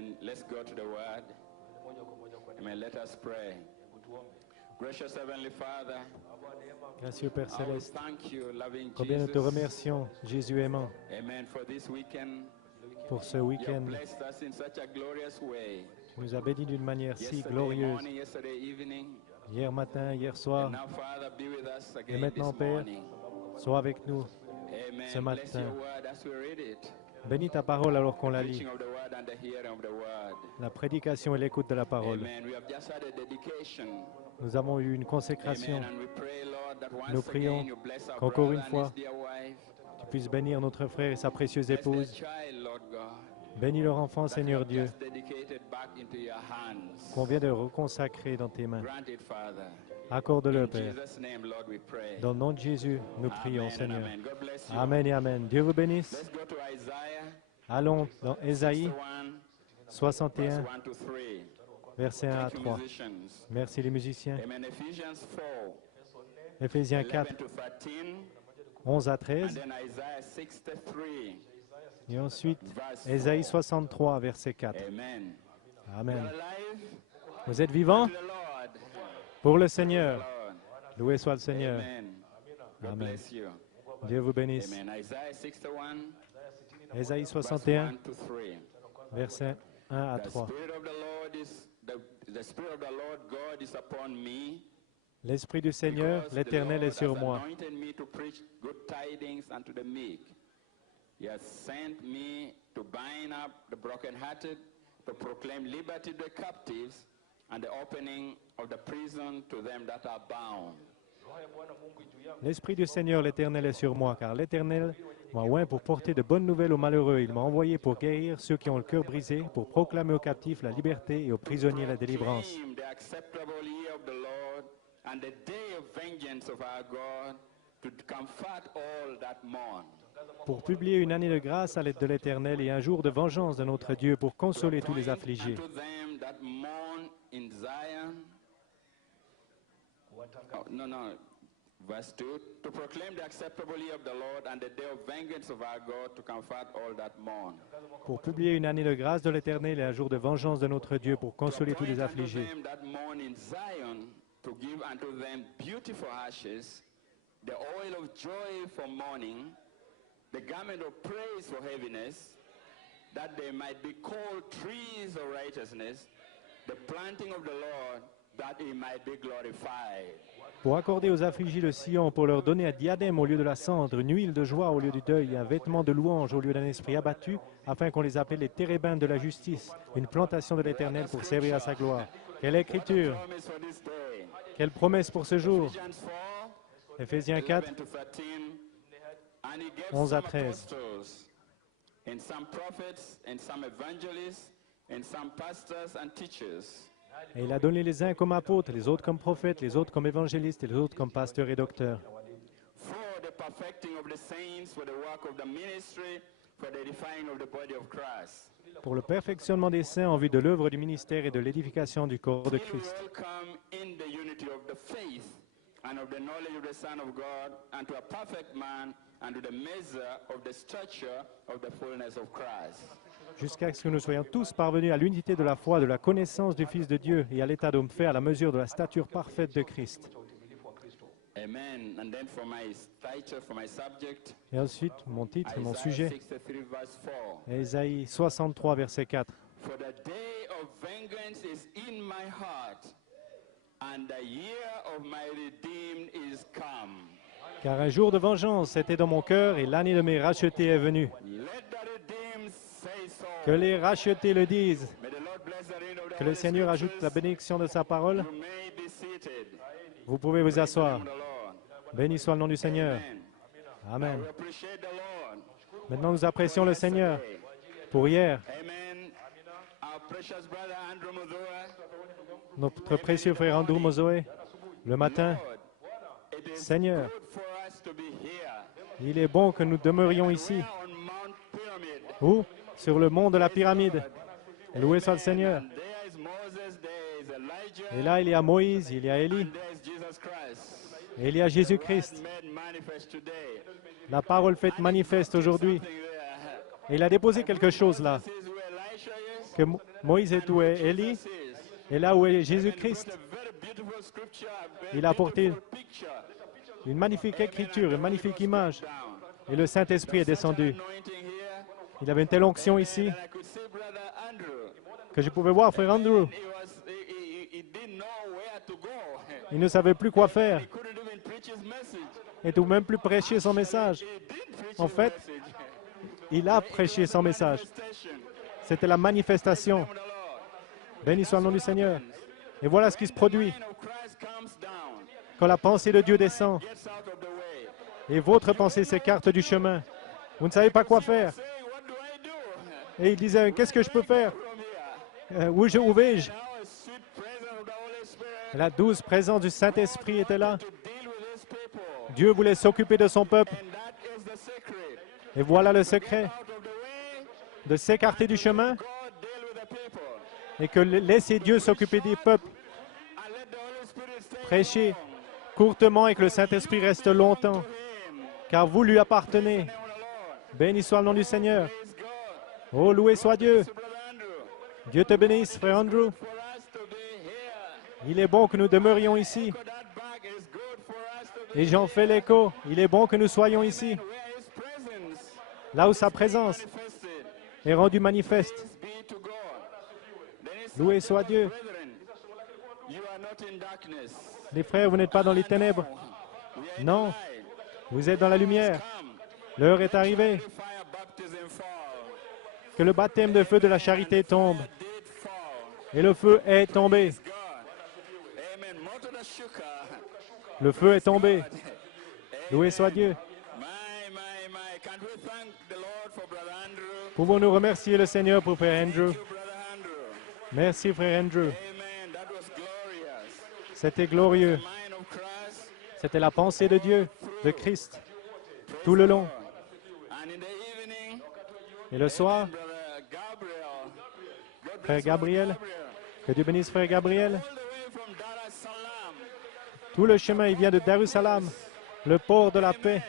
Amen. Let's go to the word. Amen. Let us pray. Gracious Heavenly Father, Gracieux Père I will Céleste, thank you, loving combien nous te Jesus. remercions, Jésus aimant, Amen. For this weekend, pour ce you have week-end. blessed us in such a glorious way. Tu nous as bénis d'une manière si Yesterday glorieuse, morning, yesterday evening, hier matin, hier and soir, now, Father, be with us et again maintenant, this Père, morning. sois avec nous ce Amen. Bless matin. your word as we read it. Bénis ta parole alors qu'on la lit, Preaching of the word and the hearing of the word. la prédication et l'écoute de la parole. Amen. We have just had a dedication. Nous avons eu une consécration. Amen. And we pray, Lord, that Nous once prions again you bless our qu'encore brother une and his fois, dear wife. Tu puisses bénir notre frère et sa précieuse Bless their épouse. child, Lord God, Bénis leur enfant, that you Seigneur have Dieu, just dedicated back into your hands. qu'on vient de reconsacrer dans tes mains. Grant it, Father. Accorde-le, In Père. Jesus' name, Lord, we pray. Dans le nom de Jésus, nous prions, Amen and Seigneur. amen. God bless you. Amen et Amen. Dieu vous bénisse. Let's go to Isaiah Allons dans Ésaïe 61, verse 61, 1 to 3. versets 1 à Thank you, 3. musicians. Merci les musiciens. Amen. Ephesians 4, Éphésiens 11 4, to 13, 11 à and 13. then Isaiah 63, Et ensuite, verse Ésaïe 4. 63, verset 4. Amen. You Amen. are alive Vous êtes vivants to the Lord. pour le Praise the Seigneur. Lord. Loué soit le Seigneur. Amen. God Amen. bless you. Dieu vous bénisse. Amen. Isaiah 61, Ésaïe verse 61, 1 to 3. versets 1 à The 3. Spirit of the Lord is the Spirit of the Lord God is upon me. L'Esprit du Seigneur, Because the l'Éternel Lord est sur has moi. anointed me to preach good tidings unto the meek. He has sent me to bind up the brokenhearted, to proclaim liberty to the captives, and the opening of the prison to them that are bound. L'Esprit du Seigneur, l'Éternel est sur moi, car l'Éternel m'a oint pour porter de bonnes nouvelles aux malheureux. Il m'a envoyé pour guérir ceux qui ont le cœur brisé, pour proclamer aux captifs la liberté et aux prisonniers la délivrance. Proclaim the acceptable year of the Lord and the day of vengeance of our God, to comfort all that mourn. Pour publier une année de grâce à l'aide de l'Éternel et un jour de vengeance de notre Dieu, pour consoler tous les Appoint affligés. unto them that mourn in Zion. Oh, no. Verse 2, to proclaim the acceptable year of the Lord and the day of vengeance of our God, to comfort all that mourn. Pour publier une année de grâce de l'Éternel et un jour de vengeance de notre Dieu, pour To consoler tous appoint les unto affligés. them that mourn in Zion, to give unto them beautiful ashes, the oil of joy for mourning, the garment of praise for heaviness, that they might be called trees of righteousness, the planting of the Lord, that he might be glorified. Pour accorder aux affligés le sillon, pour leur donner un diadème au lieu de la cendre, une huile de joie au lieu du deuil, un vêtement de louange au lieu d'un esprit abattu, afin qu'on les appelle les térébintes de la justice, une plantation de l'Éternel pour servir à sa gloire. Quelle écriture, Promise for this day. quelle promesse pour ce jour. Ephesians 4, Éphésiens 4, 11 to 13, and he gave 11 à some 13. apostles, and some prophets, and some evangelists, and some pastors and teachers, Et il a donné les uns comme apôtres, les autres comme prophètes, les autres comme évangélistes et les autres comme pasteurs et docteurs. for the perfecting of the saints, for the work of the ministry, for the edifying of the body of Christ. Pour le perfectionnement des saints en vue de l'œuvre du ministère et de l'édification du corps de Till we Christ. all come in the unity of the faith and of the knowledge of the Son of God, unto a perfect man, unto the measure of the stature of the fullness of Christ. Jusqu'à ce que nous soyons tous parvenus à l'unité de la foi, de la connaissance du Fils de Dieu et à l'état d'homme fait à la mesure de la stature parfaite de Christ. Amen. And then for my title, for my subject, Et ensuite, mon titre, mon Isaiah sujet, 63 verse 4. Ésaïe 63, verset 4. For the day of vengeance is in my heart, and the year of my redeemed is come. Car un jour de vengeance était dans mon cœur et l'année de mes rachetés est venue. Let the redeemed say so. Que les rachetés le disent. May the Lord bless the reading of the Que le Holy Seigneur ajoute la Scriptures. bénédiction de sa parole. You may be seated. Vous pouvez vous Praise the asseoir. name of the Lord. Béni soit le nom du Seigneur. Amen. Amen. We appreciate the Lord. Maintenant, nous apprécions le Seigneur pour hier. Amen. Our precious brother Andrew Mudhua. Notre précieux frère Andrew Mozoé, le matin, Lord, it is Seigneur, good for us to be here. il est bon que nous demeurions ici. We are on Mount Pyramid. Où? Sur le mont de la pyramide. Loué soit le Seigneur. And there is Moses, there is Elijah, Et là, il y a Moïse, il y a Élie, and there is Jesus Christ. et il y a Jésus-Christ. Made manifest today. La parole faite manifeste aujourd'hui. Something there. Et il a déposé quelque chose là. This is where Elisha is. que Moïse est où est Élie et là où est Jésus-Christ. Il a apporté une magnifique écriture, une magnifique image. Et le Saint-Esprit est descendu. Il y avait une telle onction ici que je pouvais voir frère Andrew. Il ne savait plus quoi faire. Il ne pouvait même plus prêcher son message. En fait, il a prêché son message. C'était la manifestation. Béni soit le nom du Seigneur. Et voilà ce qui se produit. Quand la pensée de Dieu descend et votre pensée s'écarte du chemin, vous ne savez pas quoi faire. Et il disait, qu'est-ce que je peux faire? Où vais-je? La douce présence du Saint-Esprit était là. Dieu voulait s'occuper de son peuple. Et voilà le secret de s'écarter du chemin et que laisser Dieu s'occuper des peuples. Prêchez courtement et que le Saint-Esprit reste longtemps, car vous lui appartenez. Béni soit le nom du Seigneur. Oh, loué soit Dieu. Dieu te bénisse, frère Andrew. Il est bon que nous demeurions ici. Et j'en fais l'écho. Il est bon que nous soyons ici. Là où sa présence est rendue manifeste. Loué soit Dieu. Les frères, vous n'êtes pas dans les ténèbres. Non, vous êtes dans la lumière. L'heure est arrivée. Que le baptême de feu de la charité tombe. Et le feu est tombé. Le feu est tombé. Loué soit Dieu. Pouvons-nous remercier le Seigneur pour frère Andrew? Merci, frère Andrew. C'était glorieux. C'était la pensée de Dieu, de Christ, tout le long. Et le soir, frère Gabriel, que Dieu bénisse frère Gabriel. Tout le chemin, il vient de Darussalam, le port de la paix,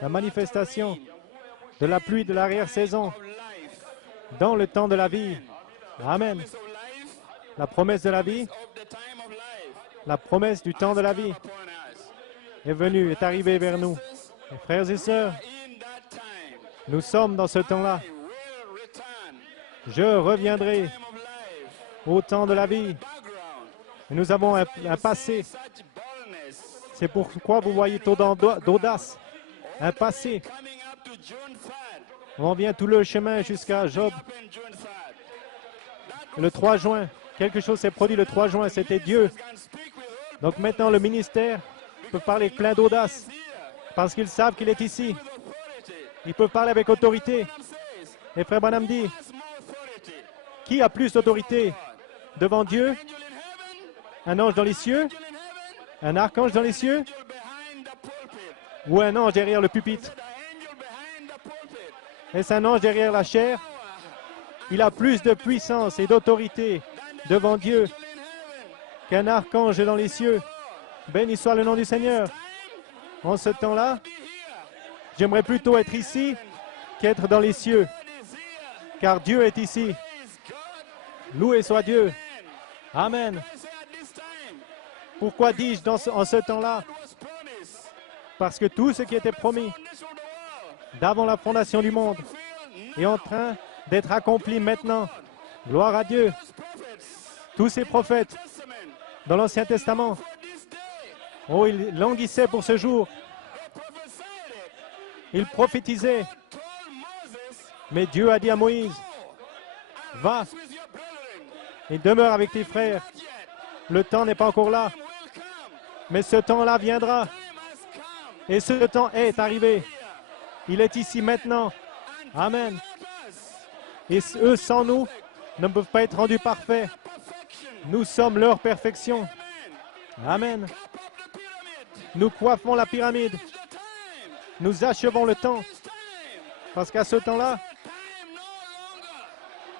la manifestation de la pluie de l'arrière-saison dans le temps de la vie. Amen. La promesse de la vie, la promesse du temps de la vie est venue, est arrivée vers nous. Et frères et sœurs, nous sommes dans ce temps-là. Je reviendrai au temps de la vie. Et nous avons un passé. C'est pourquoi vous voyez tant d'audace. Un passé. On vient tout le chemin jusqu'à Job. Le 3 juin, quelque chose s'est produit le 3 juin, c'était Dieu. Donc maintenant, le ministère peut parler plein d'audace parce qu'ils savent qu'il est ici. Ils peuvent parler avec autorité. Et frère Branham dit, qui a plus d'autorité devant Dieu? Un ange dans les cieux? Un archange dans les cieux? Ou un ange derrière le pupitre? Est-ce un ange derrière la chair? Il a plus de puissance et d'autorité devant Dieu qu'un archange dans les cieux. Béni soit le nom du Seigneur. En ce temps-là, j'aimerais plutôt être ici qu'être dans les cieux, car Dieu est ici. Loué soit Dieu. Amen. Pourquoi dis-je en ce temps-là? Parce que tout ce qui était promis d'avant la fondation du monde est en train d'être accompli maintenant. Gloire à Dieu. Tous ces prophètes dans l'Ancien Testament, oh, ils languissaient pour ce jour. Ils prophétisaient. Mais Dieu a dit à Moïse, va et demeure avec tes frères. Le temps n'est pas encore là, mais ce temps-là viendra. Et ce temps est arrivé. Il est ici maintenant. Amen. Et eux, sans nous, ne peuvent pas être rendus parfaits. Nous sommes leur perfection. Amen. Nous coiffons la pyramide. Nous achevons le temps. Parce qu'à ce temps-là,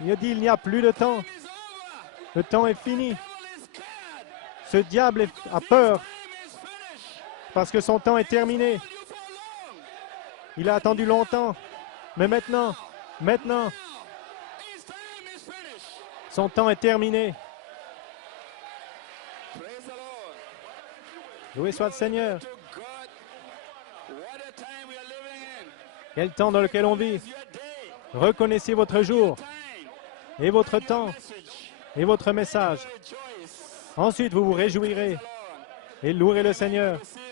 il a dit, il n'y a plus de temps. Le temps est fini. Ce diable a peur parce que son temps est terminé. Il a attendu longtemps, mais maintenant, Maintenant, His time is finished. son temps est terminé. Praise the Lord. Loué soit le Seigneur. To God, what a time we are living in. Quel temps dans lequel on vit. It's your day, Reconnaissez votre jour time, et votre temps message. et votre message. Rejoice. Ensuite, vous vous réjouirez Lord, et louerez le Seigneur. be seated.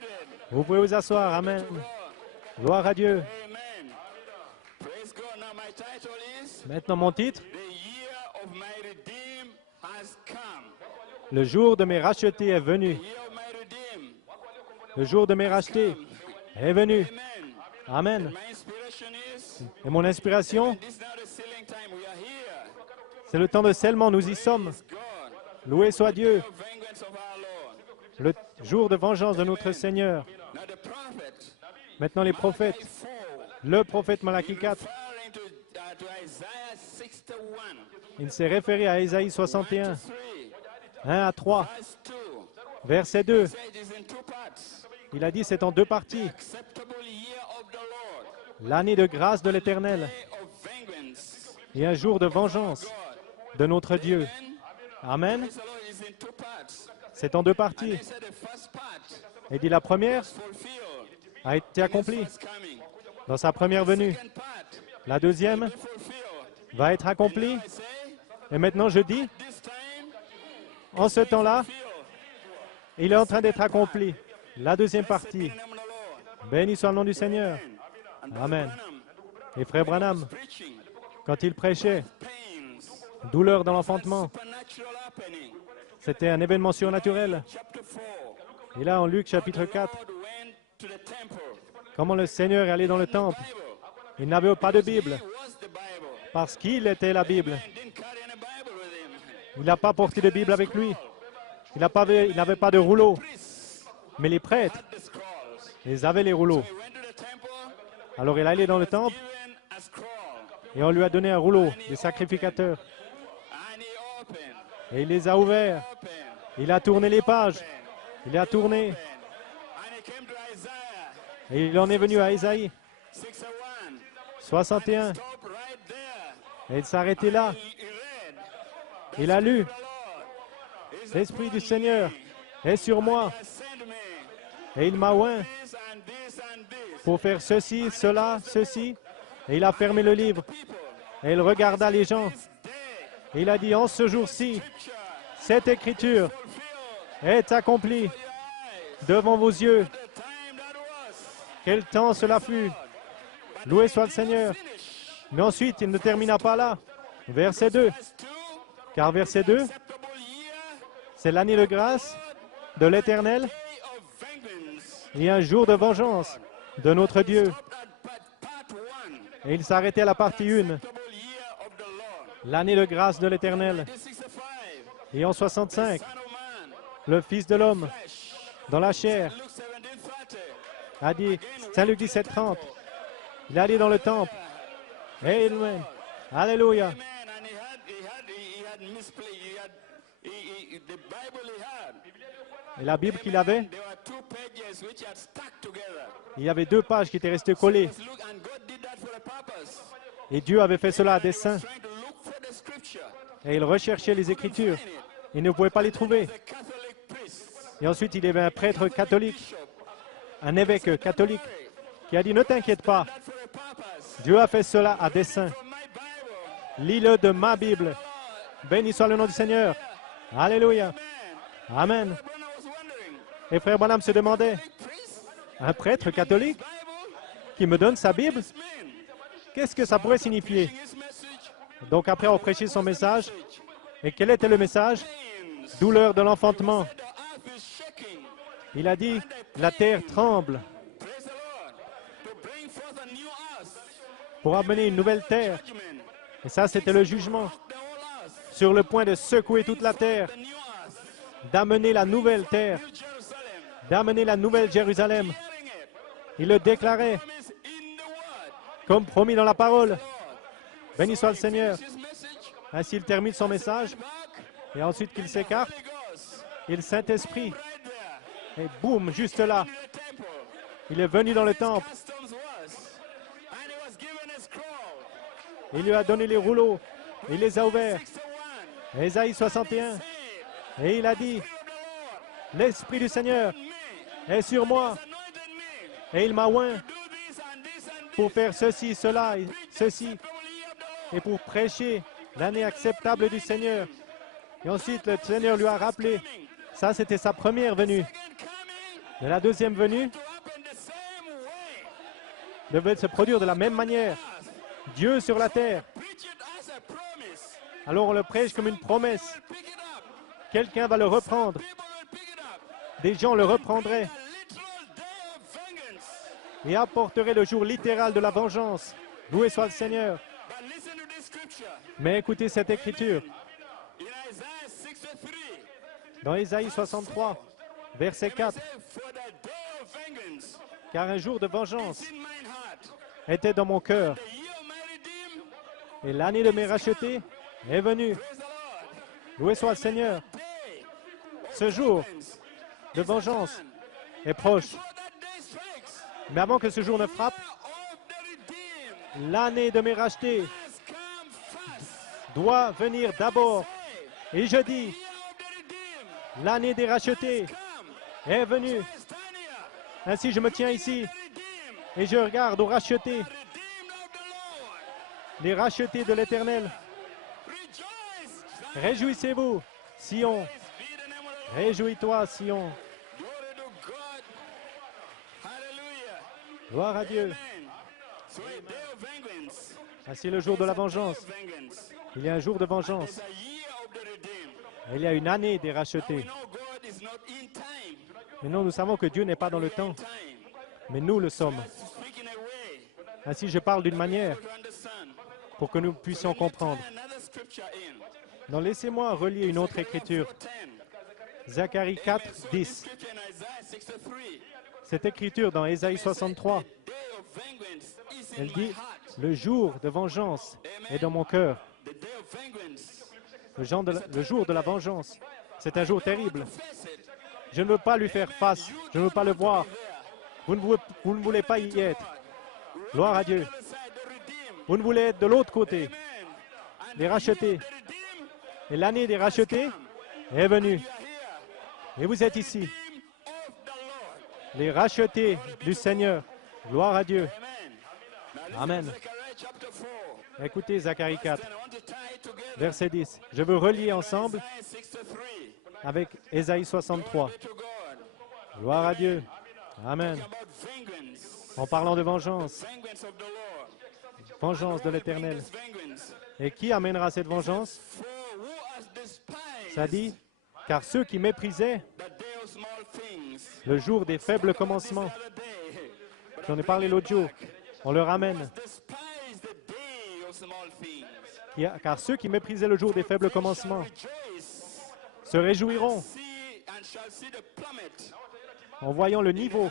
Vous pouvez vous asseoir. Amen. Gloire à Dieu. Amen. Praise God. Now my title is Maintenant, mon titre, The Year of My Redeem has come. le jour de mes rachetés est venu. The year of my redeem. Le jour de mes rachetés est venu. Amen. Amen. My inspiration is Et mon inspiration, this is now the sealing time. We are here. c'est le temps de scellement. Nous y sommes. Praise God. Loué soit Dieu. The vengeance of our Lord. Le jour de vengeance de notre Seigneur. Now the prophet, Maintenant, les prophètes. 4, Le prophète Malachie 4, referring to Isaiah 61, il s'est référé à Ésaïe 61, 3, 1 à 3, verse 2. verset 2. Said it is in two parts. Il a dit c'est en deux parties. Acceptable year of the Lord, L'année de grâce de l'Éternel day of vengeance. et un jour de vengeance de notre Dieu. Amen. Praise the Lord, it is in two parts. C'est en deux parties. He said the first part Et dit la première fulfilled. a été accomplie First coming. dans sa première venue. Second part La deuxième fulfilled. va être accomplie. I say Et maintenant je dis, this time en ce temps-là, fulfilled. il est en train d'être accompli. La deuxième partie. In the name of the Lord. Béni soit le nom du Seigneur. And Amen. Branham Et frère Branham, preaching quand il prêchait, pains, douleur dans l'enfantement, supernatural happening. c'était un événement surnaturel. Chapter 4. Et là, en Luc chapitre 4, God went to the temple. comment le Seigneur est allé dans le temple. Bible. Il n'avait pas de He Bible was the Bible. parce qu'il était la Bible. And didn't carry any Bible with him. Il n'a pas porté de Bible avec lui. Il n'avait pas de rouleau. Priests Mais les prêtres, had the scrolls. ils avaient les rouleaux. He went to the temple, Alors il est allé dans le temple given a scroll, et on lui a donné un rouleau des sacrificateurs. and he opened, Et il les a ouverts. opened, Il a tourné les pages. Il a tourné. and he came to Isaiah Et il en est venu à Ésaïe 61. 61. Stop right there. Et il s'est arrêté là. He read, Il a lu. the Lord is L'Esprit du upon Seigneur me, est sur moi. has sent me Et il m'a oint this and this and this. pour faire ceci, cela, ceci. Et il a fermé le livre. People, Et il regarda les gens. this day, Et il a dit, en ce jour-ci, scripture cette écriture fulfilled est accomplie your eyes. devant vos yeux. The time that was Quel temps cela fut. Loué soit le Seigneur. finished. Mais ensuite, il ne termina pas là. Verset 2. Verse 2, Car verset 2, acceptable year, c'est l'année de grâce de l'Éternel day of vengeance. et un jour de vengeance de notre Dieu. Stop at part 1, Et il s'arrêtait à la partie 1, acceptable year of the Lord. l'année de grâce de l'Éternel. 65, Et en 65, Son of Man, le Fils de l'homme, flesh. dans la chair, Luke 17:30, a dit, Saint Luc 17, 30, il est allé dans le temple. Amen. Alléluia. Amen. And he had misplaced. The Bible he had. Et la Bible qu'il avait, There were 2 pages which had stuck together. il y avait 2 pages qui étaient restées collées. Just look, and God did that for a purpose. Et Dieu avait fait cela à dessein. Trying to look for the scripture. Et il recherchait les Écritures. Il ne pouvait pas les trouver. The Catholic priest, Et ensuite, il y avait un prêtre catholique, bishop, un évêque catholique, qui a dit, ne t'inquiète pas, that for a purpose. Dieu a fait cela à dessein. From my Bible, Lis-le de ma Bible. Béni soit le nom du Seigneur. Alléluia. Amen. Brother was wondering, Et frère Branham se demandait, priest, un prêtre catholique Bible, qui me donne sa Bible, mean? qu'est-ce que ça pourrait signifier? His message, Donc après avoir prêché son message, et quel était le message? pains. Douleur de l'enfantement. The earth is shaking. Il a dit, la terre tremble Praise the Lord. To bring forth a new earth. pour amener une nouvelle terre. Judgment. Et ça, c'était le jugement. The whole earth. Sur le point de secouer toute la terre, The new earth. d'amener la nouvelle terre, New Jerusalem. d'amener la nouvelle Jérusalem. Hearing it. Il le déclarait, Promise in the word. comme promis dans la parole. Lord. Béni soit le Seigneur. His message. Ainsi, il termine son message, Back. et ensuite qu'il s'écarte, Holy Ghost. et le Saint-Esprit, Right there. et boum, juste là, In the temple. il est venu dans le temple. Customs was. And he was given a scroll. Il lui a donné les rouleaux. Il les a ouverts. 61. Ésaïe 61. Et il a dit, l'Esprit du Seigneur est sur moi. Et il m'a oint pour faire ceci, cela et ceci. Et pour prêcher l'année acceptable du Seigneur. Et ensuite, le Seigneur lui a rappelé, ça c'était sa première venue. Mais la deuxième venue devait se produire de la même manière. Dieu sur la terre. Alors on le prêche comme une promesse. Quelqu'un va le reprendre. Des gens le reprendraient et apporteraient le jour littéral de la vengeance. Loué soit le Seigneur. Mais écoutez cette écriture. Dans Ésaïe 63, verset 4. Car un jour de vengeance était dans mon cœur. Et l'année de mes rachetés est venue. Loué soit le Seigneur. Ce jour de vengeance est proche. Mais avant que ce jour ne frappe, l'année de mes rachetés doit venir d'abord. Et je dis, l'année des rachetés est venue. Ainsi, je me tiens ici et je regarde aux rachetés, les rachetés de l'Éternel. Réjouissez-vous, Sion. Réjouis-toi, Sion. Gloire à Dieu. Ainsi, le jour de la vengeance. Il y a un jour de vengeance. Il y a une année des rachetés. Mais non, nous savons que Dieu n'est pas dans le temps, mais nous le sommes. Ainsi, je parle d'une manière pour que nous puissions comprendre. Donc, laissez-moi relier une autre écriture. Zacharie 4, 10. Cette écriture dans Ésaïe 63, elle dit, le jour de vengeance est dans mon cœur. Le jour de la vengeance, c'est un jour terrible. Je ne veux pas lui faire face, je ne veux pas le voir. Vous ne voulez pas y être. Gloire à Dieu. Vous ne voulez être de l'autre côté, les rachetés. Et l'année des rachetés est venue. Et vous êtes ici, les rachetés du Seigneur. Gloire à Dieu. Amen. Écoutez Zacharie 4, verset 10. Je veux relier ensemble avec Ésaïe 63. Gloire à Dieu. Amen. En parlant de vengeance, vengeance de l'Éternel. Et qui amènera cette vengeance? Ça dit, car ceux qui méprisaient le jour des faibles commencements, j'en ai parlé l'autre jour, on le ramène. Car ceux qui méprisaient le jour des faibles commencements se réjouiront en voyant le niveau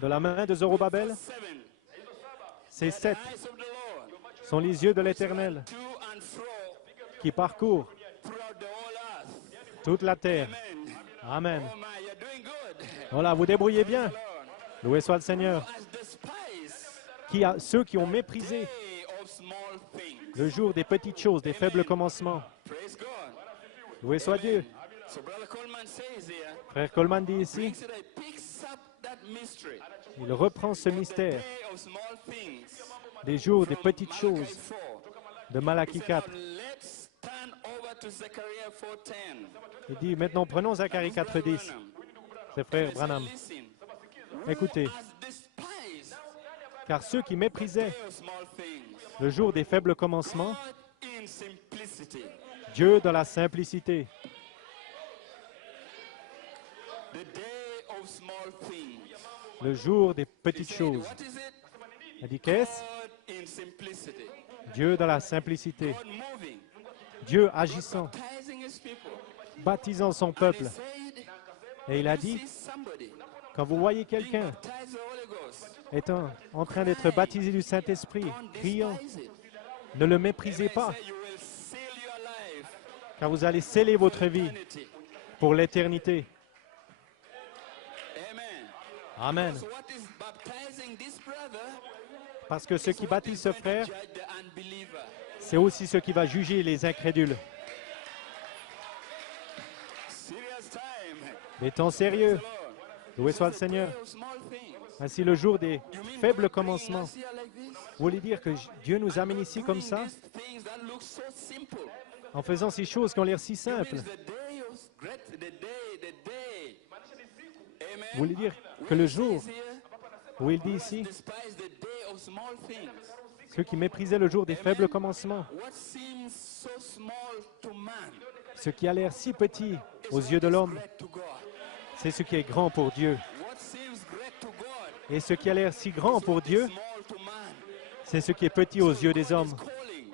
de la main de Zorobabel. Ces 7 sont les yeux de l'Éternel qui parcourent toute la terre. Amen. Voilà, vous débrouillez bien. Loué soit le Seigneur. Ceux qui ont méprisé le jour des petites choses, des faibles commencements. Loué soit Dieu. Frère Coleman dit ici, il reprend ce mystère des jours des petites choses de Malachie 4. Il dit, maintenant prenons Zacharie 4.10. C'est frère Branham. Écoutez, car ceux qui méprisaient le jour des faibles commencements, Dieu dans la simplicité. Le jour des petites choses. Il dit, qu'est-ce? Dieu dans la simplicité. Dieu agissant, baptisant son peuple. Et il a dit, quand vous voyez quelqu'un étant en train d'être baptisé du Saint-Esprit, criant, ne le méprisez pas, car vous allez sceller votre vie pour l'éternité. Amen. Parce que ce qui bâtit ce frère, judge the unbeliever. c'est aussi ce qui va juger les incrédules. Serious time. Des temps sérieux. Lord. Loué soit le Seigneur. Day of small things. Ainsi, le jour des You mean faibles God bringing commencements. us here like this? Vous voulez dire que Dieu nous amène ici comme Doing ça, these things that look so simple. en faisant ces choses qui ont l'air si You simples? mean the day of the day. Amen. Vous voulez dire que When le it jour says here, où il dit ici, despise the day of small things. ceux qui méprisaient le jour des faibles commencements, What seems so small to man ce qui a l'air si petit aux yeux de l'homme, great to God. c'est ce qui est grand pour Dieu. What seems great to God Et ce qui a l'air si grand pour Dieu, small to man. c'est ce qui est petit aux yeux des hommes. Calling.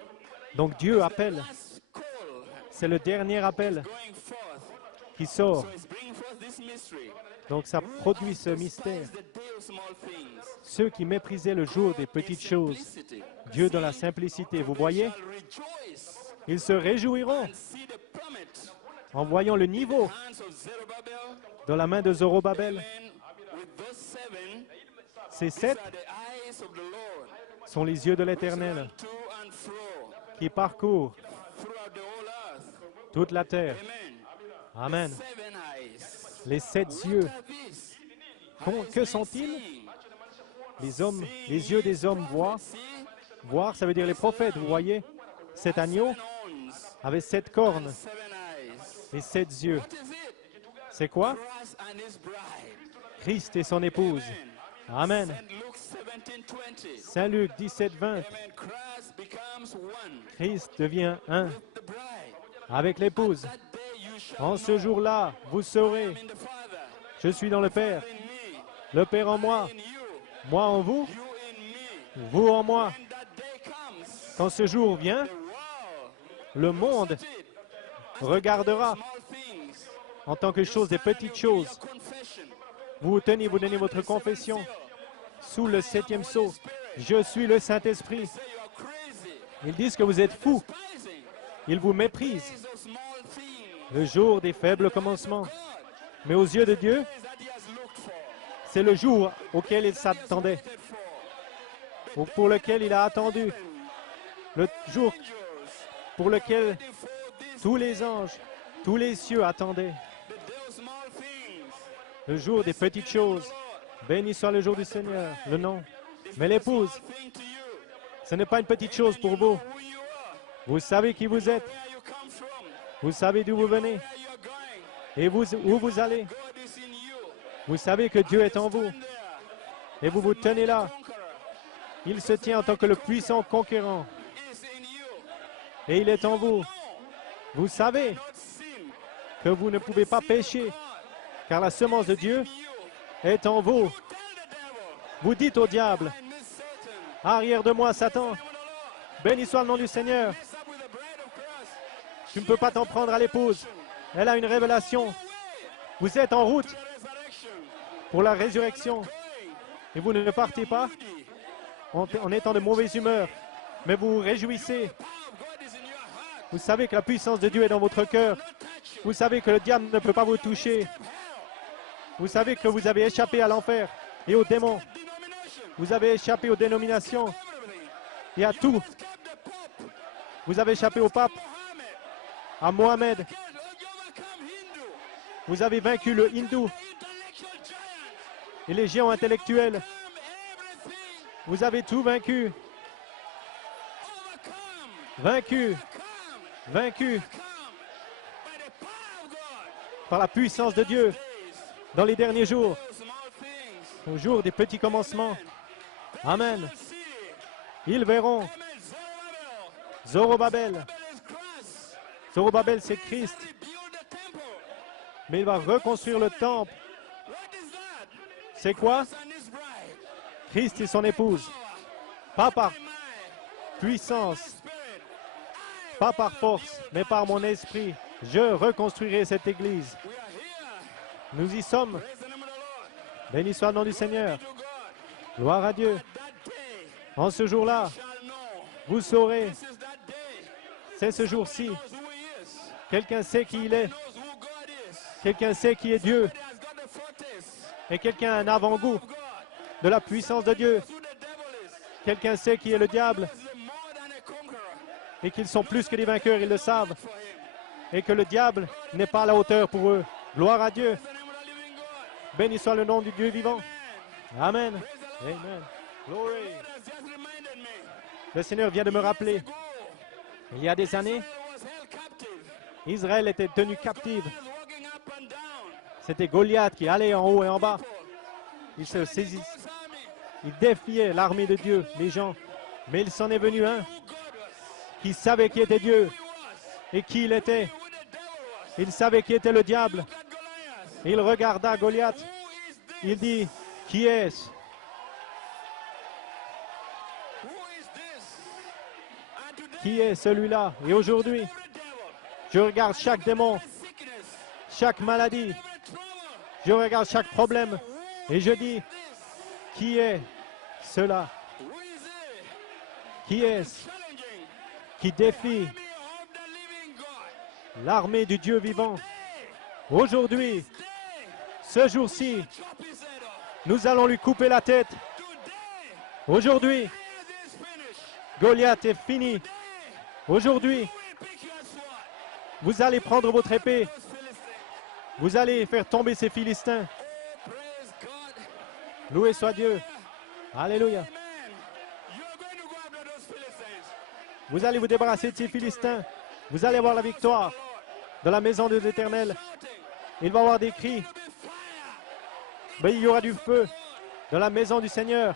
Donc Dieu appelle. Last call C'est le dernier appel going forth. qui sort. So it's bringing forth this mystery. Donc ça produit ce mystère. Despise the day of small things. Ceux qui méprisaient le jour des petites choses, Simplicity. Dieu dans la simplicité, vous voyez, Shall rejoice ils se réjouiront and see the plummet. en voyant le niveau Hands of Zerubbabel. dans la main de Zorobabel. Amen. With those seven, Ces these sept are the eyes of the Lord. sont les yeux de l'Éternel To and fro qui parcourent throughout the whole earth. toute la terre. Amen. Amen. Seven eyes. Les sept yeux, What are these? que sont-ils? Les hommes, les yeux des hommes voient. See? Voir, ça veut dire les prophètes, vous voyez. Cet agneau Horns. avait sept cornes Seven eyes. et sept yeux. What is it? C'est quoi? Christ and his bride. Christ et son épouse. Amen. And Luke 17:20. Saint Luc 17, 20. Amen. Christ becomes one Christ devient un with the bride. avec l'épouse. That day you shall En ce jour-là, vous saurez, in the Father, je suis dans le Père, in me, le Père en moi, in you, moi en vous, you in me. vous en moi. When that day comes, Quand ce jour vient, the world le monde regardera small things. en tant que chose des petites choses. Confession. Vous vous donnez votre confession sous le septième sceau. Je suis le Saint-Esprit. Say you are crazy. Ils disent que vous êtes fous. Despising. Ils vous méprisent. These are small things. Le jour des faibles commencements. Mais aux yeux de Dieu, That he has looked for. c'est le jour auquel il s'attendait, Waited for. pour lequel il a attendu, le jour pour lequel Waiting for this. tous les anges, tous les cieux attendaient, The day of small things. le jour des petites choses. Béni soit le jour du Seigneur, le nom. Mais l'épouse, Thing to you. ce n'est pas une petite chose pour vous. Who you are. Vous savez qui vous êtes, Where you come from. vous savez d'où vous venez, Where you are going. et où vous allez. God is in you. Vous savez que Dieu est en vous, Stand there. et vous vous tenez là. Conqueror Il se tient en tant que le puissant conquérant, is in you. et il est en vous. Vous savez Not sin. que vous ne pouvez pas pécher, car la semence de Dieu You. est en vous. Tell the devil. Vous dites au diable, I miss Satan. arrière de moi, Satan. Béni soit le nom du Seigneur. Mess up with the bride of Christ. Tu ne peux pas t'en prendre à l'épouse. Elle a une révélation. Vous êtes en route Resurrection. pour la résurrection, et vous ne partez pas en étant de mauvaise humeur, mais vous vous réjouissez. Power of God is in your heart. Vous savez que la puissance de Dieu est dans votre cœur. Touch you. Vous savez que le diable ne peut pas vous toucher. Vous savez que vous avez échappé à l'enfer et aux démons. Denomination. Vous avez échappé aux dénominations Everything. et à tout. Kept the Pope. Vous avez échappé au pape, Mohammed. à Mohamed. You overcome Hindu. Vous avez vaincu le hindou Intellectual giant. et les géants intellectuels. Overcome everything. Vous avez tout vaincu. Overcome. Vaincu. Come. Vaincu Come. By the power of God. par la puissance de Dieu dans les derniers jours, Small things. au jour des petits commencements. Amen. See. Ils verront Amen. Zerubbabel. Zorobabel. That is Christ. Zorobabel, c'est Christ, Build the temple. mais il va reconstruire le temple. What is that? C'est quoi? And his bride. Christ et son épouse. Pas par My puissance, spirit. pas par force, mais par mon esprit. Je reconstruirai cette église. We are here. Nous y sommes. Praise the name of the Lord. Béni soit le nom du Seigneur. To God. Gloire à Dieu. That day En ce jour-là, shall know. vous saurez, This is that day. c'est ce jour-ci. Knows who he is. Quelqu'un sait qui il est. Knows who God is. Quelqu'un sait qui est Dieu. He has got the foretaste Et quelqu'un a un avant-goût of God. de la puissance de Dieu. Who the devil is. Quelqu'un sait qui est le diable et qu'ils sont plus que des vainqueurs, ils le savent. Et que le diable n'est pas à la hauteur pour eux. Gloire à Dieu. Béni soit le nom du Dieu vivant. Amen. Amen. Glory. Le Seigneur vient de me rappeler, il y a des années, Israël était tenu captive. C'était Goliath qui allait en haut et en bas. Il se saisissait. Il défiait l'armée de Dieu, les gens. Mais il s'en est venu un qui savait qui était Dieu et qui il était. Il savait qui était le diable. Il regarda Goliath. Il dit, qui est-ce? Qui est celui-là? Et aujourd'hui, je regarde chaque démon, chaque maladie. Je regarde chaque problème et je dis, qui est cela? Qui est-ce qui défie l'armée du Dieu vivant? Aujourd'hui, ce jour-ci, nous allons lui couper la tête. Aujourd'hui, Goliath est fini. Aujourd'hui, vous allez prendre votre épée. Vous allez faire tomber ces Philistins. Loué soit Dieu. Alléluia. Vous allez vous débarrasser de ces Philistins. Vous allez avoir la victoire dans la maison de l'Éternel. Il va y avoir des cris. Mais il y aura du feu dans la maison du Seigneur.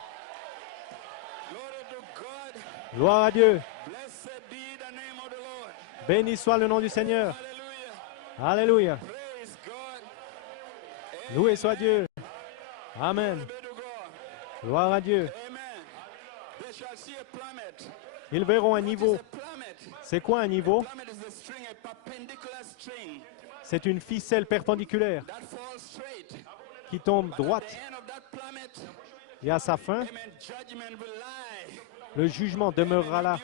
Gloire à Dieu. Béni soit le nom du Seigneur. Alléluia. Loué soit Dieu. Amen. Gloire à Dieu. Ils verront un niveau. C'est quoi un niveau? C'est une ficelle perpendiculaire qui tombe droite. Et à sa fin, le jugement demeurera là.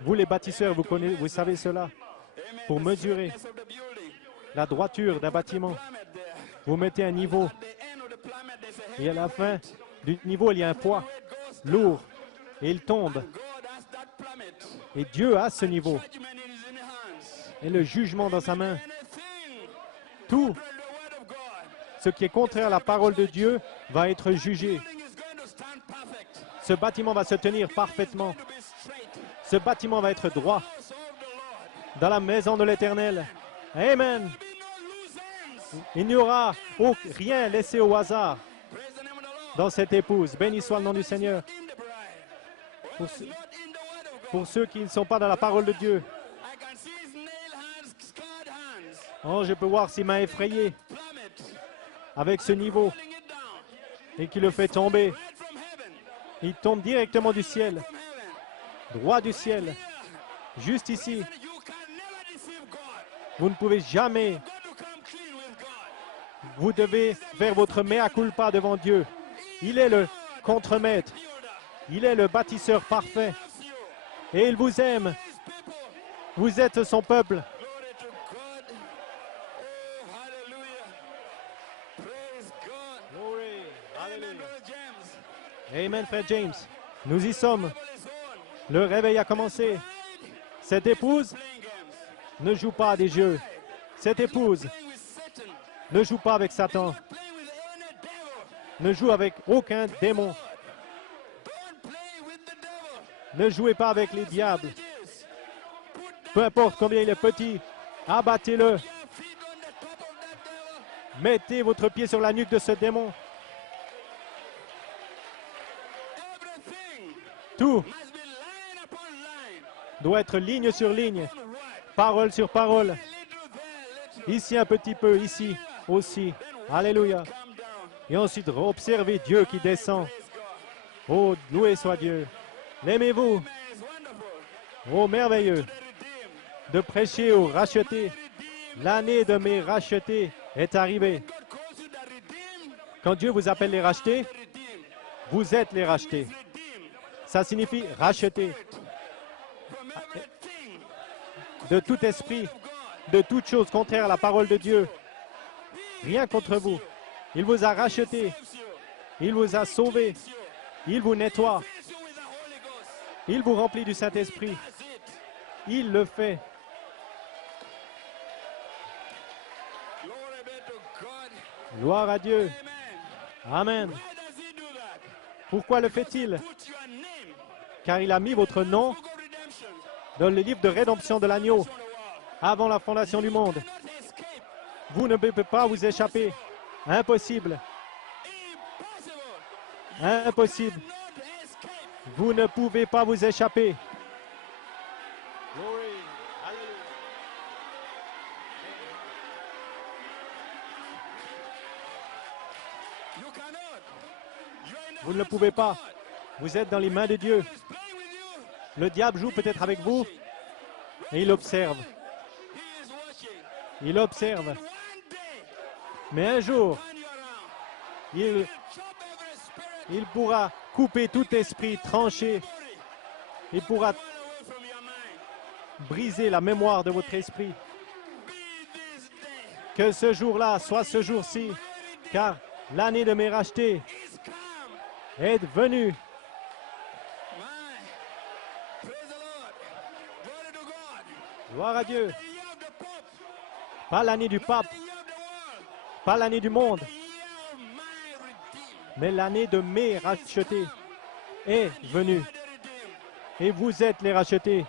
Vous les bâtisseurs, vous savez cela. Pour mesurer la droiture d'un bâtiment, vous mettez un niveau. Et à la fin du niveau, il y a un poids lourd. Et il tombe. Et Dieu a ce niveau. Et le jugement dans sa main. Tout ce qui est contraire à la parole de Dieu va être jugé. Ce bâtiment va se tenir parfaitement. Ce bâtiment va être droit dans la maison de l'Éternel. Amen. Il n'y aura rien laissé au hasard dans cette épouse. Béni soit le nom du Seigneur. Pour ceux qui ne sont pas dans la parole de Dieu. Oh, je peux voir ses mains effrayées avec ce niveau et qui le fait tomber. Il tombe directement du ciel, droit du ciel, juste ici. Vous ne pouvez jamais. Vous devez faire votre mea culpa devant Dieu. Il est le contremaître. Il est le bâtisseur parfait. Et il vous aime. Vous êtes son peuple. Amen, frère James. Nous y sommes. Le réveil a commencé. Cette épouse ne joue pas à des jeux. Cette épouse ne joue pas avec Satan. Ne joue avec aucun démon. Ne jouez pas avec les diables. Peu importe combien il est petit, abattez-le. Mettez votre pied sur la nuque de ce démon. Tout doit être ligne sur ligne, parole sur parole. Ici un petit peu, ici aussi. Alléluia. Et ensuite, observez Dieu qui descend. Oh, loué soit Dieu. L'aimez-vous? Oh, merveilleux. De prêcher aux rachetés. L'année de mes rachetés est arrivée. Quand Dieu vous appelle les rachetés, vous êtes les rachetés. Ça signifie racheter. De tout esprit, de toute chose contraire à la parole de Dieu. Rien contre vous. Il vous a racheté. Il vous a sauvé. Il vous nettoie. Il vous remplit du Saint-Esprit. Does it. Il le fait. Glory be to God. Gloire à Dieu. Amen. Amen. Why does he do that? Pourquoi le fait-il? Put your name, Car il a mis votre nom book of redemption, dans le livre de rédemption de l'agneau on the wall. avant la fondation du monde. Cannot escape. Vous ne pouvez pas vous échapper. Impossible. Impossible. Impossible. Not escape. Vous ne pouvez pas vous échapper. You cannot. You are in the Vous ne le hands pouvez of pas. God. Vous êtes dans les mains de Dieu. He is playing with you. Le diable joue peut-être avec vous et il observe. He is watching. Il observe. One day, Mais un jour, turn you around. il, Chop every spirit. il pourra couper tout esprit tranché. Glory. Il pourra Run away from your mind. briser la mémoire de votre esprit. Be this day. Que ce jour-là soit ce jour-ci, car l'année de mes rachetés Is come. est venue. My. Praise the Lord. Glory to God. Gloire à Dieu. The year of the Pope. Pas l'année du pape, The year of the world. pas l'année du monde, The year of my redeemed. mais l'année de mes rachetés est venue. The redeemed. Et vous êtes les rachetés.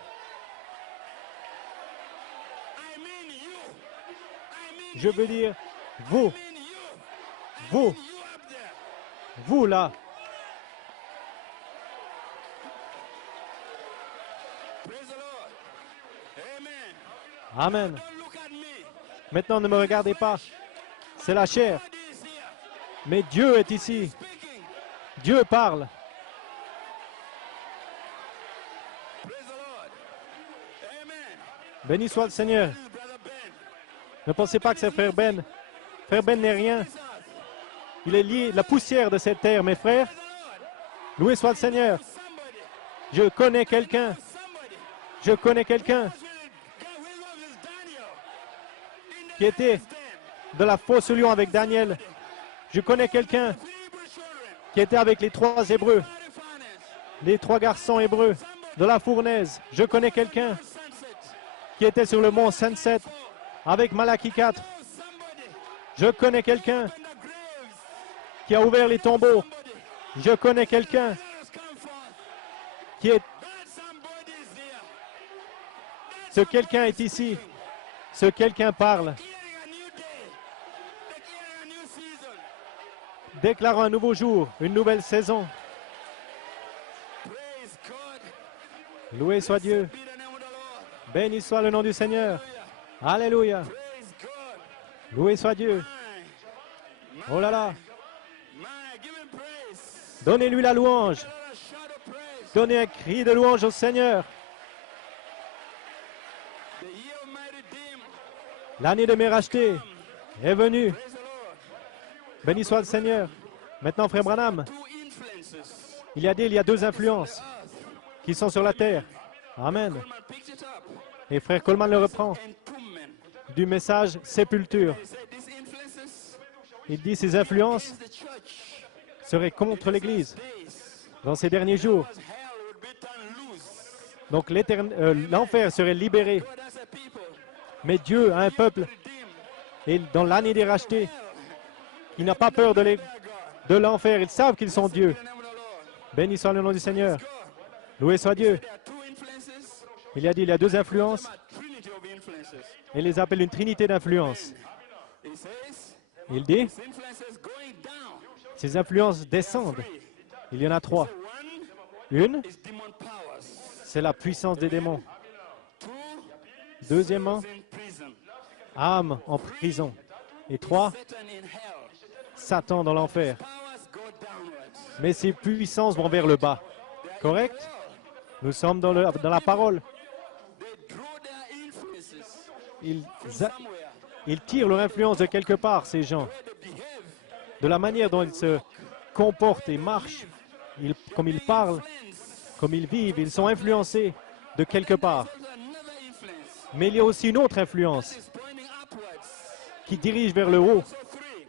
I mean you. I mean Je veux dire, vous, you. vous, You up there. vous là. Praise the Lord. Amen. Amen. Don't look at me. Maintenant, ne me regardez pas. C'est la chair. God is here. Mais Dieu est ici. Speaking. Dieu parle. Praise the Lord. Amen. Béni soit le Seigneur. Brother Ben. Ne pensez pas que c'est frère Ben. Frère Ben n'est rien. Jesus. Il est lié la poussière de cette terre, mes frères. Praise the Lord. Loué soit le Seigneur. Somebody. Je connais quelqu'un. Somebody. Je connais quelqu'un God will love is Daniel. In the qui était den. de la fosse lion avec Daniel. Je connais quelqu'un Three Hebrew children. qui était avec les 3 Hébreux, Very finest. les 3 garçons hébreux de la fournaise. Je connais quelqu'un Sunset. qui était sur le mont Sunset avec Malachie 4. Oh, somebody. Je connais quelqu'un In the graves. qui a ouvert les tombeaux. Somebody. Je connais quelqu'un Let us come forth. qui est... That somebody is here. Ce quelqu'un est ici. Ce quelqu'un parle. Declaring a new day. Declaring a new season. Déclarons un nouveau jour, une nouvelle saison. Praise God. Loué soit Dieu. Be the name of the Lord. Béni soit le nom du Seigneur. Alléluia. Praise God. Loué soit Dieu. My, Oh là là. my, give him praise. Donnez-lui la louange. Let us shout of praise. Donnez un cri de louange au Seigneur. The year of my redeemed. L'année de mes rachetés est venue. Praise the Lord. Béni soit le Seigneur. Maintenant, frère Branham, Two influences. il y a 2 influences qui sont sur la terre. Amen. Coleman picked it up. Et frère Coleman le reprend Entombment. du message sépulture. He said these influences Il dit ces influences against the church. seraient contre l'Église Days. dans ces derniers jours. Because hell would be turned loose. Donc l'enfer serait libéré. God has a people. Mais Dieu a un peuple, Redeemed. et dans l'année des rachetés, qui n'a pas peur de l'enfer. Ils savent qu'ils sont Dieu. In the name of the Lord. Béni soit le nom du Seigneur. God. Loué soit Dieu. There are two influences. Il a dit il y a 2 influences. A trinity of influences. Et il les appelle une trinité d'influences. He says Il dit these influences going down. ces influences descendent. Three. Il y en a 3. One Une, is demon powers. c'est la puissance des démons. Two Deuxièmement, is in prison. âme en prison. Et 3, Satan in hell. Satan dans l'enfer. Powers go downwards. Mais ces puissances vont vers le bas. Correct? Nous sommes dans la parole. They draw their influences Ils, somewhere. ils tirent leur influence de quelque part, ces gens. They behave. De la manière dont ils se comportent et marchent, comme ils parlent, comme ils vivent, ils sont influencés de quelque part. There's another influence Mais il y a aussi une autre influence is pointing upwards. qui dirige vers le haut, So three.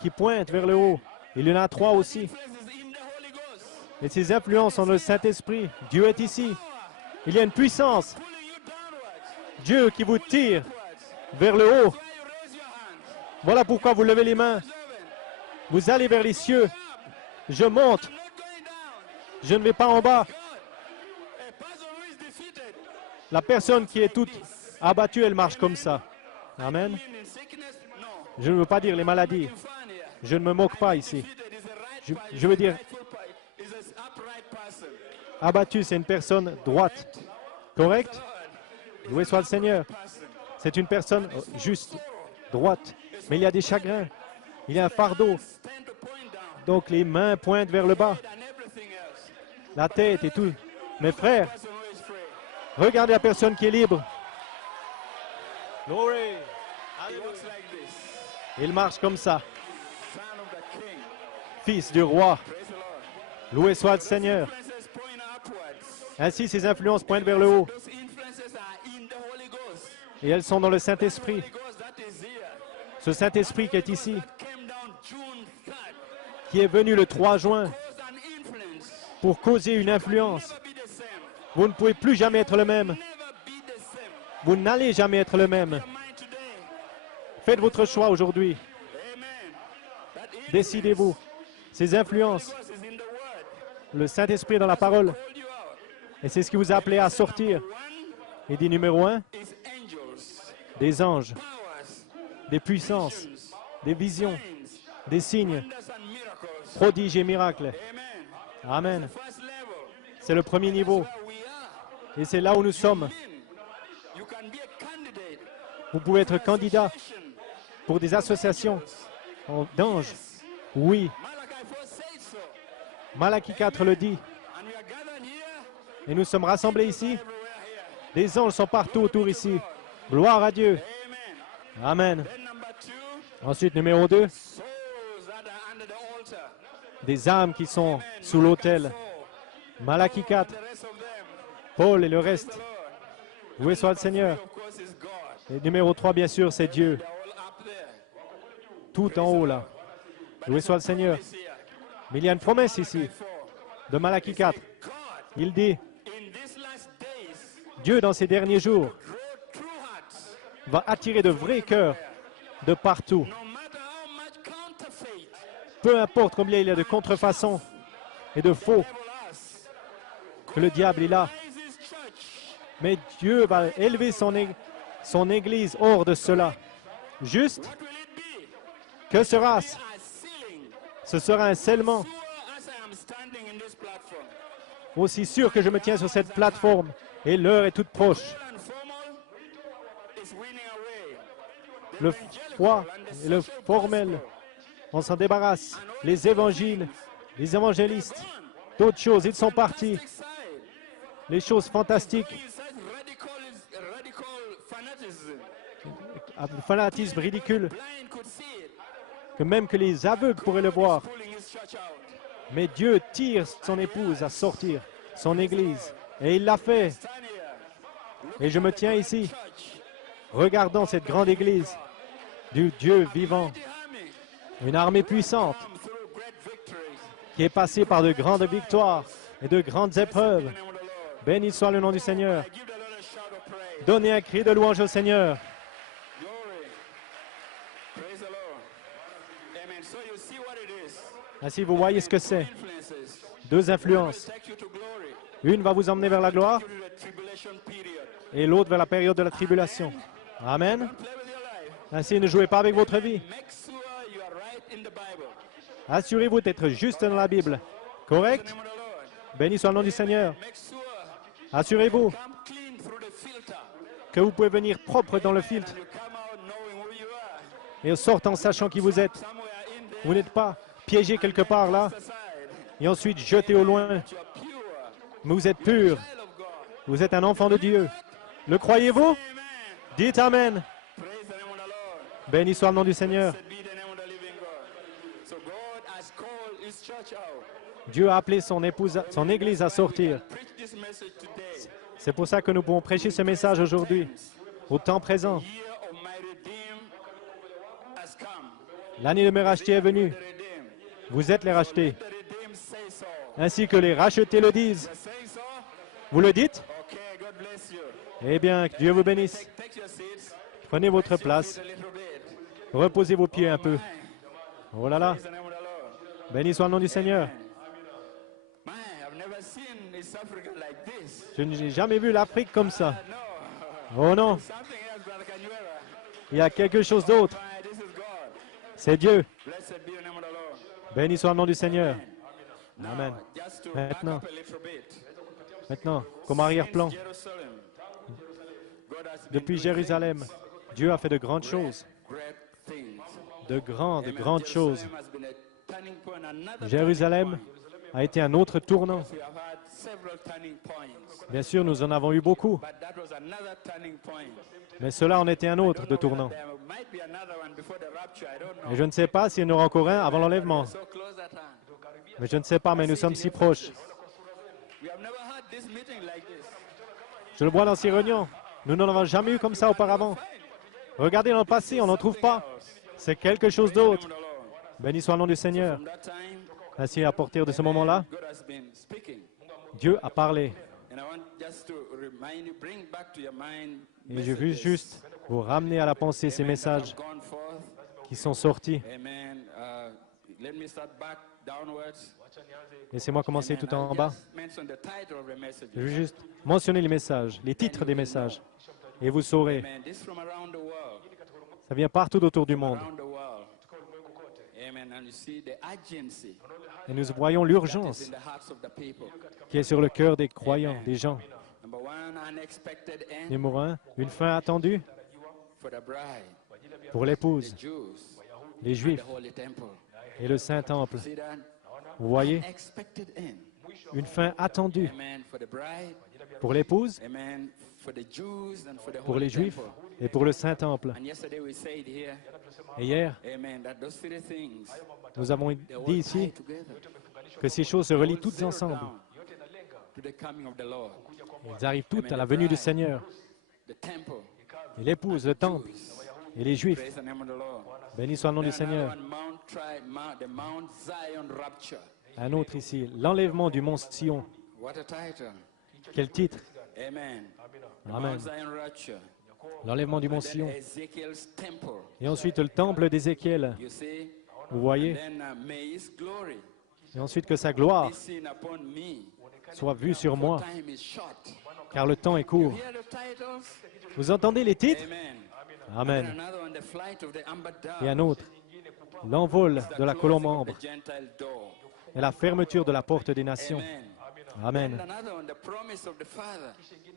qui pointe vers le haut. Il y en a 3 aussi. Influences in the Holy Ghost. Et ces influences sont le Saint-Esprit. Dieu est ici. Il y a une puissance. pulling you downwards. Dieu qui vous tire Upwards. vers le haut. That's why you raise your hands. Voilà pourquoi vous levez les mains. Heaven. Vous allez vers les cieux. Je monte. I'm not going down. Je ne vais pas en bas. God. A person who is defeated. La personne qui est toute abattue, elle marche comme ça. Amen. In sickness, no. Je ne veux pas dire les maladies. Fun here. Je ne me moque pas ici. Defeated is a right Je, person. je veux dire, Is an upright person. abattu, c'est une personne droite. Correct? Loué soit le Seigneur. Person. C'est une personne juste, droite. Mais il y a des chagrins. Il y a un fardeau. Tend to point down. Donc les mains pointent vers le bas. And everything else. La tête et tout. Mes frères, Person who is free. regardez la personne qui est libre. Glory. He walks like this. Il marche comme ça. Son of the King. Fils du roi. Praise the Lord. Loué soit le Seigneur. Influences point upwards. Ainsi, ces influences pointent vers le haut. Those influences are in the Holy Ghost. Et elles sont dans le Saint-Esprit. Holy Ghost that is here. Ce Saint-Esprit qui est ici, Came down June 3rd. qui est venu le 3 juin Cause an influence. pour causer une influence. Never be the same. Vous ne pouvez plus jamais être le même. Never be the same. Vous n'allez jamais être le même. Your mind today. Faites votre choix aujourd'hui. Amen. That influence Décidez-vous. Ces influences, is in the word. le Saint-Esprit est dans la parole. Hold you out. Et c'est ce qui vous a appelé à sortir. One Il dit numéro 1, is angels, des anges, powers, des puissances, visions, des visions, signs, des signes, wonders and miracles. prodiges et miracles. Amen. Amen. First level. C'est le premier niveau. Where we are. Et c'est là où nous sommes. You can be a candidate. Vous pouvez être candidat Association. pour des associations d'anges. Oui, Malachi 4 says so. Malachie 4 le dit. And we are gathered here. Et nous sommes rassemblés ici. Everywhere here. Des anges sont partout autour ici. Gloire à Dieu. Amen. Amen. Then number 2, Ensuite, numéro 2, souls that are under the altar. des âmes qui sont sous l'autel. Malachie 4, The rest of them. Paul et le reste. Lord. Loué soit le Seigneur. Of course, is God. Et numéro 3, bien sûr, c'est Dieu. They're all up there. Tout en haut là. Loué soit le Seigneur. This here. Mais il y a une promesse ici 4. de Malachie 4. God, Il dit, in these last days, Dieu dans ces derniers jours grow true hearts. va attirer de vrais cœurs de partout. No matter how much counterfeit Peu importe combien il y a de contrefaçons et de faux, devil us, que le diable est là. rise his church. Mais Dieu va élever son Église hors de cela. Juste, What will it be? que sera-ce? A sealing. Ce sera un scellement. Sure as I am standing in this platform. Aussi sûr que je me tiens sur cette plateforme. Et l'heure est toute proche. And formal is winning away. The Le evangelical froid and the et le social formel, gospel. on s'en débarrasse. Les évangiles, les évangélistes, d'autres choses, ils sont partis. Side. Les choses fantastiques, He said radical fanatism. le fanatisme ridicule, Blind could see it. que même que les aveugles pourraient le voir. Pulling his church out. Mais Dieu tire son épouse à sortir, son Église. Et il l'a fait. Stand here. Et je me tiens ici, Church. regardant cette grande Église du Dieu vivant. The army Une armée puissante come through great victories. qui est passée par de grandes victoires et de grandes épreuves. In the name of the Lord. Béni soit le nom du Seigneur. Give the Lord a shout of praise. Donnez un cri de louange au Seigneur. Glory. Praise the Lord. Amen. So you see what it is. Ainsi, vous voyez ce que c'est. Influences. Deux influences. Take you to glory. Une va vous emmener vers la gloire To the tribulation period. et l'autre vers la période de la tribulation. Amen. Play with your life. Ainsi, ne jouez pas avec votre vie. Make sure you are right in the Bible. Assurez-vous d'être juste dans la Bible. In Correct? the name of the Lord. Béni soit le nom du Seigneur. Make sure Assurez-vous come clean through the filter. que vous pouvez venir propre dans le filtre And you come out knowing who you are. et sortent en sachant qui vous êtes. Somewhere in there. Vous n'êtes pas piégé quelque part là Aside. et ensuite jeté au loin. You are pure. Mais vous êtes pur. Child of God. Vous êtes un enfant de Dieu. Le croyez-vous? Amen. Dites Amen. Praise the name of the Lord. Béni soit le nom du Seigneur. Blessed be the name of the living God. So God has called his church out. Dieu a appelé son épouse, son Église à sortir. Preach this message today. C'est pour ça que nous pouvons prêcher ce message aujourd'hui, au temps présent. Year of my redeem has come. L'année de me racheter est venue. The redeem. Vous êtes les rachetés. The redeem say so. ainsi que les rachetés le disent. You're saying so? Vous le dites? Okay, God bless you. Eh bien, que Dieu vous bénisse. Take your seats. Prenez votre Rest your place. feet a little bit. Reposez vos pieds un peu. My, Oh là là. praise the name of the Lord. Béni soit le nom du Seigneur. My, I've never seen East Africa like this. Je n'ai jamais vu l'Afrique comme ça. No. Oh non, Something else, Brother Kanyuera. il y a quelque chose d'autre. My, this is God. C'est Dieu. Blessed be the name of the Lord. Béni soit le nom du Seigneur. Now, Amen. just to Maintenant. back up a little bit. Maintenant, comme arrière-plan, Since Jerusalem, God has been depuis doing Jérusalem, things, Dieu a fait de grandes choses. great things. De grandes, Amen. grandes choses. Jerusalem has been a turning point, another Jérusalem turning point. a été un autre tournant. We have had several turning points, Bien sûr, nous en avons eu beaucoup, but that was another turning point. mais cela en était un autre de tournant. There might be another one before the rapture, I don't know. Et je ne sais pas s'il y en aura encore un avant l'enlèvement. So close at hand. Mais je ne sais pas, mais nous sommes si proches. We have never had this meeting like this. Je le vois dans ces réunions. Nous n'en avons jamais eu comme ça auparavant. Regardez dans le passé, on n'en trouve pas. C'est quelque chose d'autre. Name of the Lord. Béni soit le nom du Seigneur. From that time, Ainsi, à partir de ce moment-là, God has been speaking. Dieu a parlé. And I want just to remind you, bring back to your mind Et je veux messages, juste vous ramener à la pensée ces amen, that messages have gone forth. qui sont sortis. Amen. Let me start back downwards. Laissez-moi commencer Amen. tout en I'll bas. just mention the title of the message. Je veux juste mentionner les messages, les titres des messages. Et vous saurez, Amen. This from around the world. ça vient partout autour du monde. Around the world. Amen. And you see the urgency Et nous voyons that is l'urgence in the hearts of the people. qui est sur le cœur des croyants, des gens. Number one, unexpected end Numéro 1, une fin attendue for the bride, pour l'épouse, the Jews, les and Juifs the Holy Temple. et le Saint-Temple. See that? Vous voyez, Unexpected end. une fin attendue Amen. For the bride, pour l'épouse, amen. For the Jews and for the pour Holy les Juifs Temple. et pour le Saint-Temple. And yesterday we said here, Et hier, amen, that those three things, nous avons they all dit tie ici together. que ces choses se relient All toutes zero ensemble. down to the coming of the Lord. Elles arrivent toutes à la venue du Seigneur. The temple, Et l'épouse, le temple et les Juifs. praise the name of the Lord. Béni soit le nom du Then another Seigneur. one, the Mount Zion rapture. Un autre ici, l'enlèvement du mont Sion. What a title. Quel titre? Amen. The Amen. Mount Zion rapture. L'enlèvement du mont And then Sion. Ezekiel's temple. Et ensuite le temple d'Ézéchiel. You see? Vous voyez? Then may his glory Et ensuite que sa gloire be seen upon me. soit vue sur moi, Time is short. car le temps est court. Hear the titles? Vous entendez les titres? Amen. Amen. And another one, the flight of the amber dove. Et un autre, l'envol The de la closing colombe of ambre the Gentile door. et la fermeture de la porte des nations. Amen. And Amen. another one, the promise of the Father.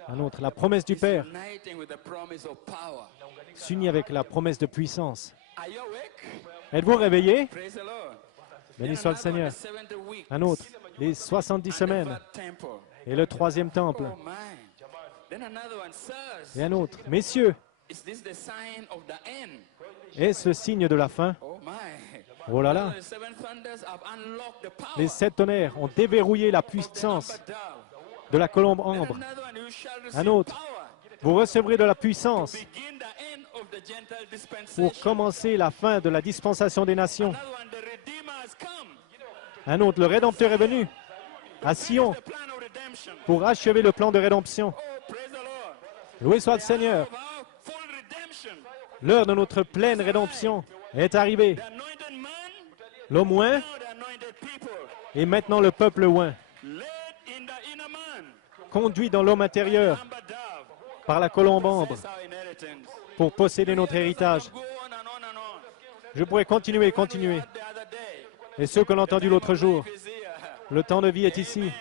Un autre, la promesse du Père Uniting with the promise of power. s'unit avec la promesse de puissance. Are you awake? Êtes-vous réveillés? Praise the Lord. Béni Then soit le another one, Seigneur. the 70 weeks. Un autre, les 70 And the semaines third temple. et le troisième temple. Oh my. Then another one, sirs. Et un autre, messieurs, Is this the sign of the end? est-ce le signe de la fin? Oh my. Oh là là, The seven thunders have unlocked the power. les 7 tonnerres ont déverrouillé la of the puissance amber dove. de la colombe Then ambre. another one, you shall Un receive autre, power. vous recevrez de la puissance Begin the end of the Gentile dispensation. pour commencer la fin de la dispensation des nations. Another one, the Redeemer has come. Un autre, le Rédempteur est venu à Sion The plan of redemption. pour achever le plan de rédemption. Oh, praise the Lord. Loué soit le Seigneur. Of our full redemption. L'heure de notre pleine rédemption est arrivée. The anointed man, L'homme oint now the anointed people. et maintenant le peuple oint, Led in the inner man. conduit dans l'homme intérieur Amber dove. par la colombe ambre That's our inheritance. pour posséder notre héritage. Go on and on and on. Je pourrais continuer et continuer. The other day. Et ceux qu'on a entendus l'autre jour, Is here. le temps de vie est ici.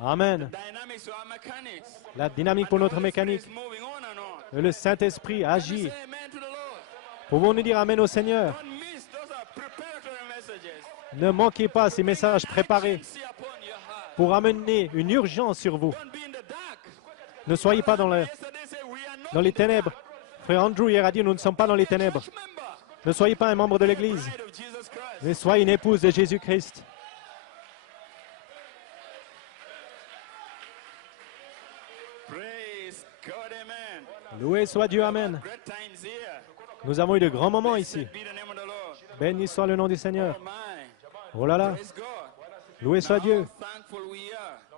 Amen. Amen. Dynamics of our mechanics. La dynamique pour notre mécanique. Is moving on and on. Et le Saint-Esprit agit. Say amen to the Lord. Pouvons-nous dire Amen au Seigneur? Don't miss. Those are preparatory messages. Ne manquez pas ces messages préparés See upon your heart. pour amener une urgence sur vous. Don't be in the dark. Ne soyez pas dans Yesterday said we are not les in the ténèbres. Frère Andrew hier a dit, nous ne sommes pas dans les ténèbres. church member. Ne soyez pas un membre de l'Église, Bride of Jesus Christ. mais soyez une épouse de Jésus-Christ. Praise God, amen. Loué soit Dieu, Amen. Great times here. Nous avons eu de grands moments ici. Blessed be the name of the Lord. Béni soit le nom du Seigneur. Oh my. Oh là là, Praise God. loué soit Now, Dieu. how thankful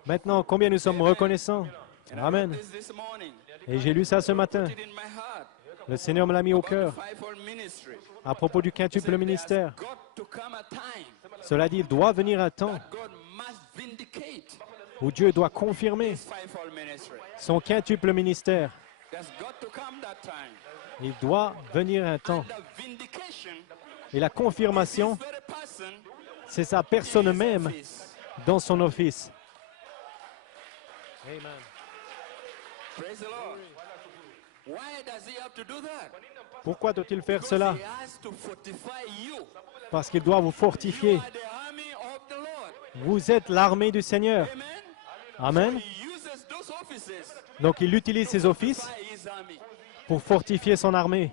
Maintenant, combien nous sommes reconnaissants. And I Amen. read this morning. Et j'ai lu ça ce matin. Put it in my heart. Le Seigneur me l'a mis au About the cœur fivefold ministry. à propos du He quintuple said, ministère. there's got to come a time Cela dit, il doit venir un temps that God must vindicate où Dieu doit confirmer this fivefold ministry. son quintuple ministère. There's got to come that time. Il doit venir un temps. And the vindication Et la confirmation, is very person c'est sa personne in his même office. dans son office. Amen. Praise the Lord. Why does he have to do that? Pourquoi doit-il faire Because cela? he has to fortify you. Parce qu'il doit vous You fortifier. are the army of the Lord. Vous êtes l'armée du Seigneur. Amen. Amen. He uses those offices Donc il utilise ses offices by his army pour fortifier son armée,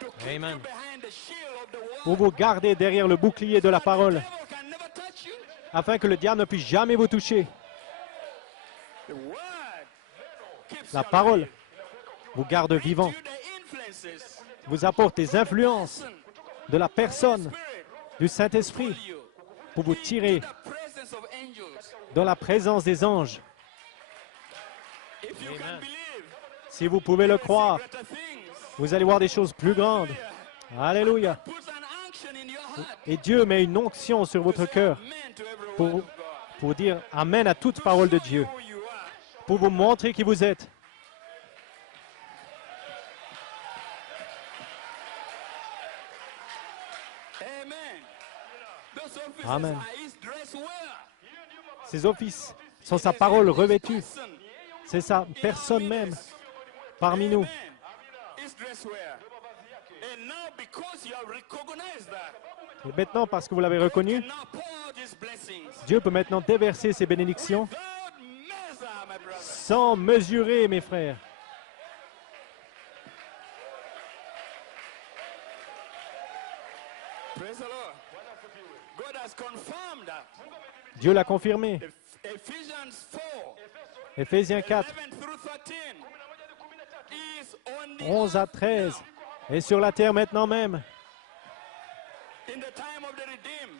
to keep Amen. you behind the shield of the pour word. vous garder derrière le bouclier de la The parole, devil can never touch you. afin que le diable ne puisse jamais vous toucher. The word keeps La you parole alive. vous garde vivant, You the influences vous apporte des influences de la personne spirit du Saint-Esprit pull you pour vous tirer the presence of angels. dans la présence des anges. If you can believe, Si vous pouvez le you see croire, greater things. vous allez voir des choses plus grandes. Alléluia. Put an unction in your heart. Et Dieu met une onction sur votre cœur Amen to every pour, word of God. pour dire Amen à toute parole de Dieu, Who you are. pour vous montrer qui vous êtes. Amen. Those offices Amen. are his dress wear. Ces offices sont sa parole revêtue. Person C'est sa personne même parmi nous. Amen. His dress wear. And now because you have recognized that, Et maintenant, parce que vous l'avez reconnu, now pour out his blessings. Dieu peut maintenant déverser ses bénédictions Without measure, my brother. sans mesurer, mes frères. Praise the Lord. God has confirmed that. Dieu l'a confirmé. Ephesians 4, Éphésiens 4, 11 through 13 is on the 11 à 13. Et sur la terre maintenant même, in the time of the redeemed.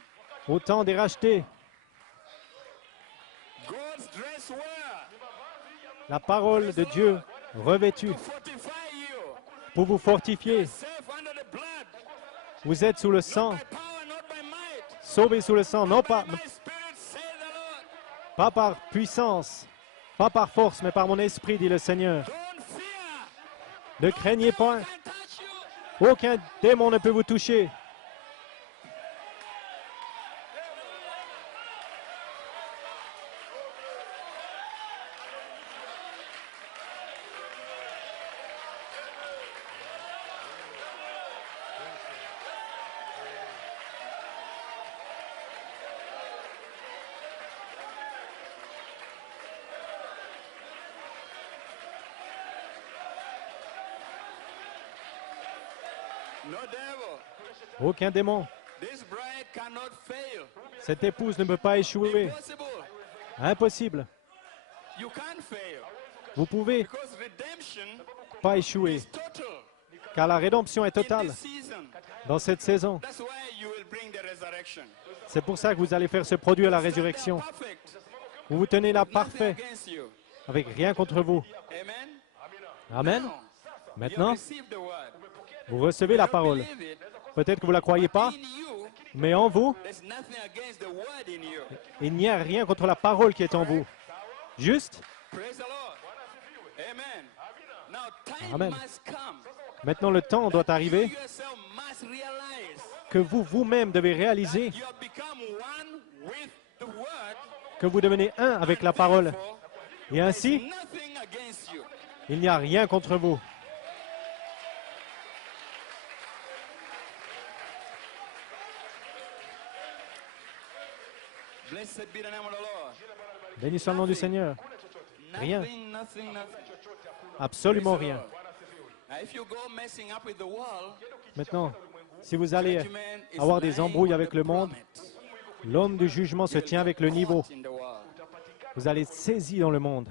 au temps des rachetés, God's dress wear la parole de Dieu revêtue to fortify you. pour vous fortifier. Safe under the blood. Vous êtes sous le sang, By power, not by might. sauvés sous le sang, non pas, By my spirit, say the Lord. pas par puissance, pas par force, mais par mon esprit, dit le Seigneur. Don't fear. Ne craignez point, Can't touch you. aucun démon ne peut vous toucher. No devil. Aucun démon. This bride cannot fail. Cette épouse ne peut pas échouer. Impossible. Impossible. You can't fail. Vous pouvez Because redemption pas échouer, is total car la rédemption est in totale this season. dans cette saison. That's why you will bring the resurrection. C'est pour ça que vous allez faire se produire la résurrection. Stand there perfect. Vous vous tenez là Nothing parfait, against you. avec rien contre vous. Amen. Amen. Now, you Maintenant, receive the word. vous recevez la parole. Believe it. Peut-être que vous ne la croyez pas, In you, mais en vous, there's nothing against the word in you. il n'y a rien contre la parole qui est en vous. Juste, Praise the Lord. Amen. Now time Amen. must come. maintenant le temps doit You arriver yourself must realize que vous vous-même devez réaliser you have become one with the word. que vous devenez un avec la parole. Therefore, Et ainsi, nothing against you. il n'y a rien contre vous. Blessed be the name of the Lord. Béni soit le nom du Seigneur. Rien. Nothing. Absolument rien. Now, if you go messing up with the world, Maintenant, si vous allez judgment is avoir des lying embrouilles on avec the le monde, plummet. l'homme du jugement se You'll tient get avec le niveau. caught in the world. Vous allez être saisi dans le monde.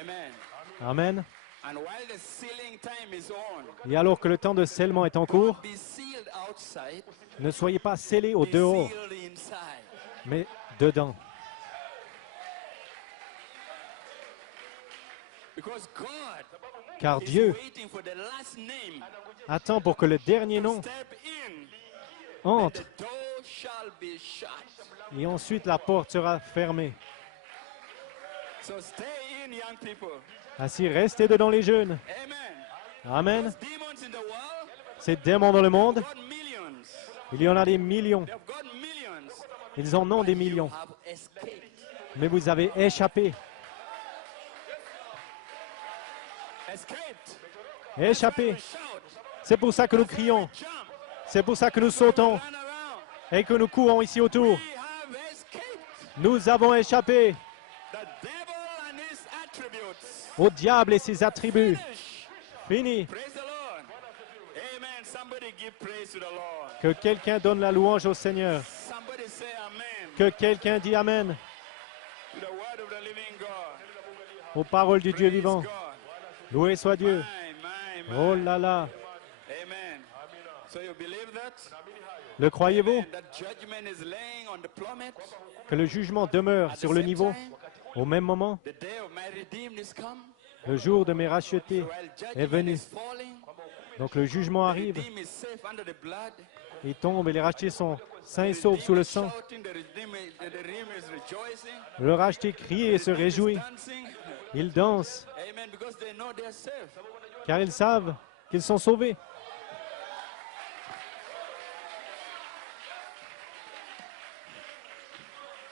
Amen. Amen. And while the sealing time is on, Et alors que le temps de scellement est en cours, be sealed outside, ne soyez pas scellés au be dehors, sealed inside. mais dedans. Because God Car is Dieu waiting for the last name attend pour que le dernier to nom step in. entre The door shall be shut. et ensuite la porte sera fermée. So stay in, young people. Ainsi, restez dedans les jeunes. Amen. Amen. Those demons in the world, Ces démons dans le monde, got millions. il y en a des millions. They've got millions. Ils en ont des But you millions. have escaped. Mais vous avez échappé. Escaped. Échappé. Shout. C'est pour ça que nous crions. Jump. C'est pour ça que nous sautons Run around. et que nous courons ici autour. We have escaped Nous avons échappé the devil and his attributes. au diable et ses attributs. Finish. Fini. Praise the Lord. Amen. Somebody give praise to the Lord. Que quelqu'un donne la louange au Seigneur. Somebody say amen Que quelqu'un dit Amen to the word of the living God. aux paroles du Dieu Praise vivant. God. Loué soit Dieu. My. Oh là là. Amen. So you believe that? Le croyez-vous? That judgment is laying on the plummet. Que le jugement demeure At the sur le same niveau time, au même moment. the day of my redeemed is come. Le jour de mes rachetés While est judgment venu. is falling, Donc le jugement the arrive. redeemed is safe under the blood. Il tombe et les rachetés sont sains et The saufs sous le redeemed is sang. shouting, the redeemed is rejoicing. Le racheté crie et se The redeemed is réjouit. dancing. Ils dansent Amen. Because they know they're safe. car ils savent qu'ils sont sauvés.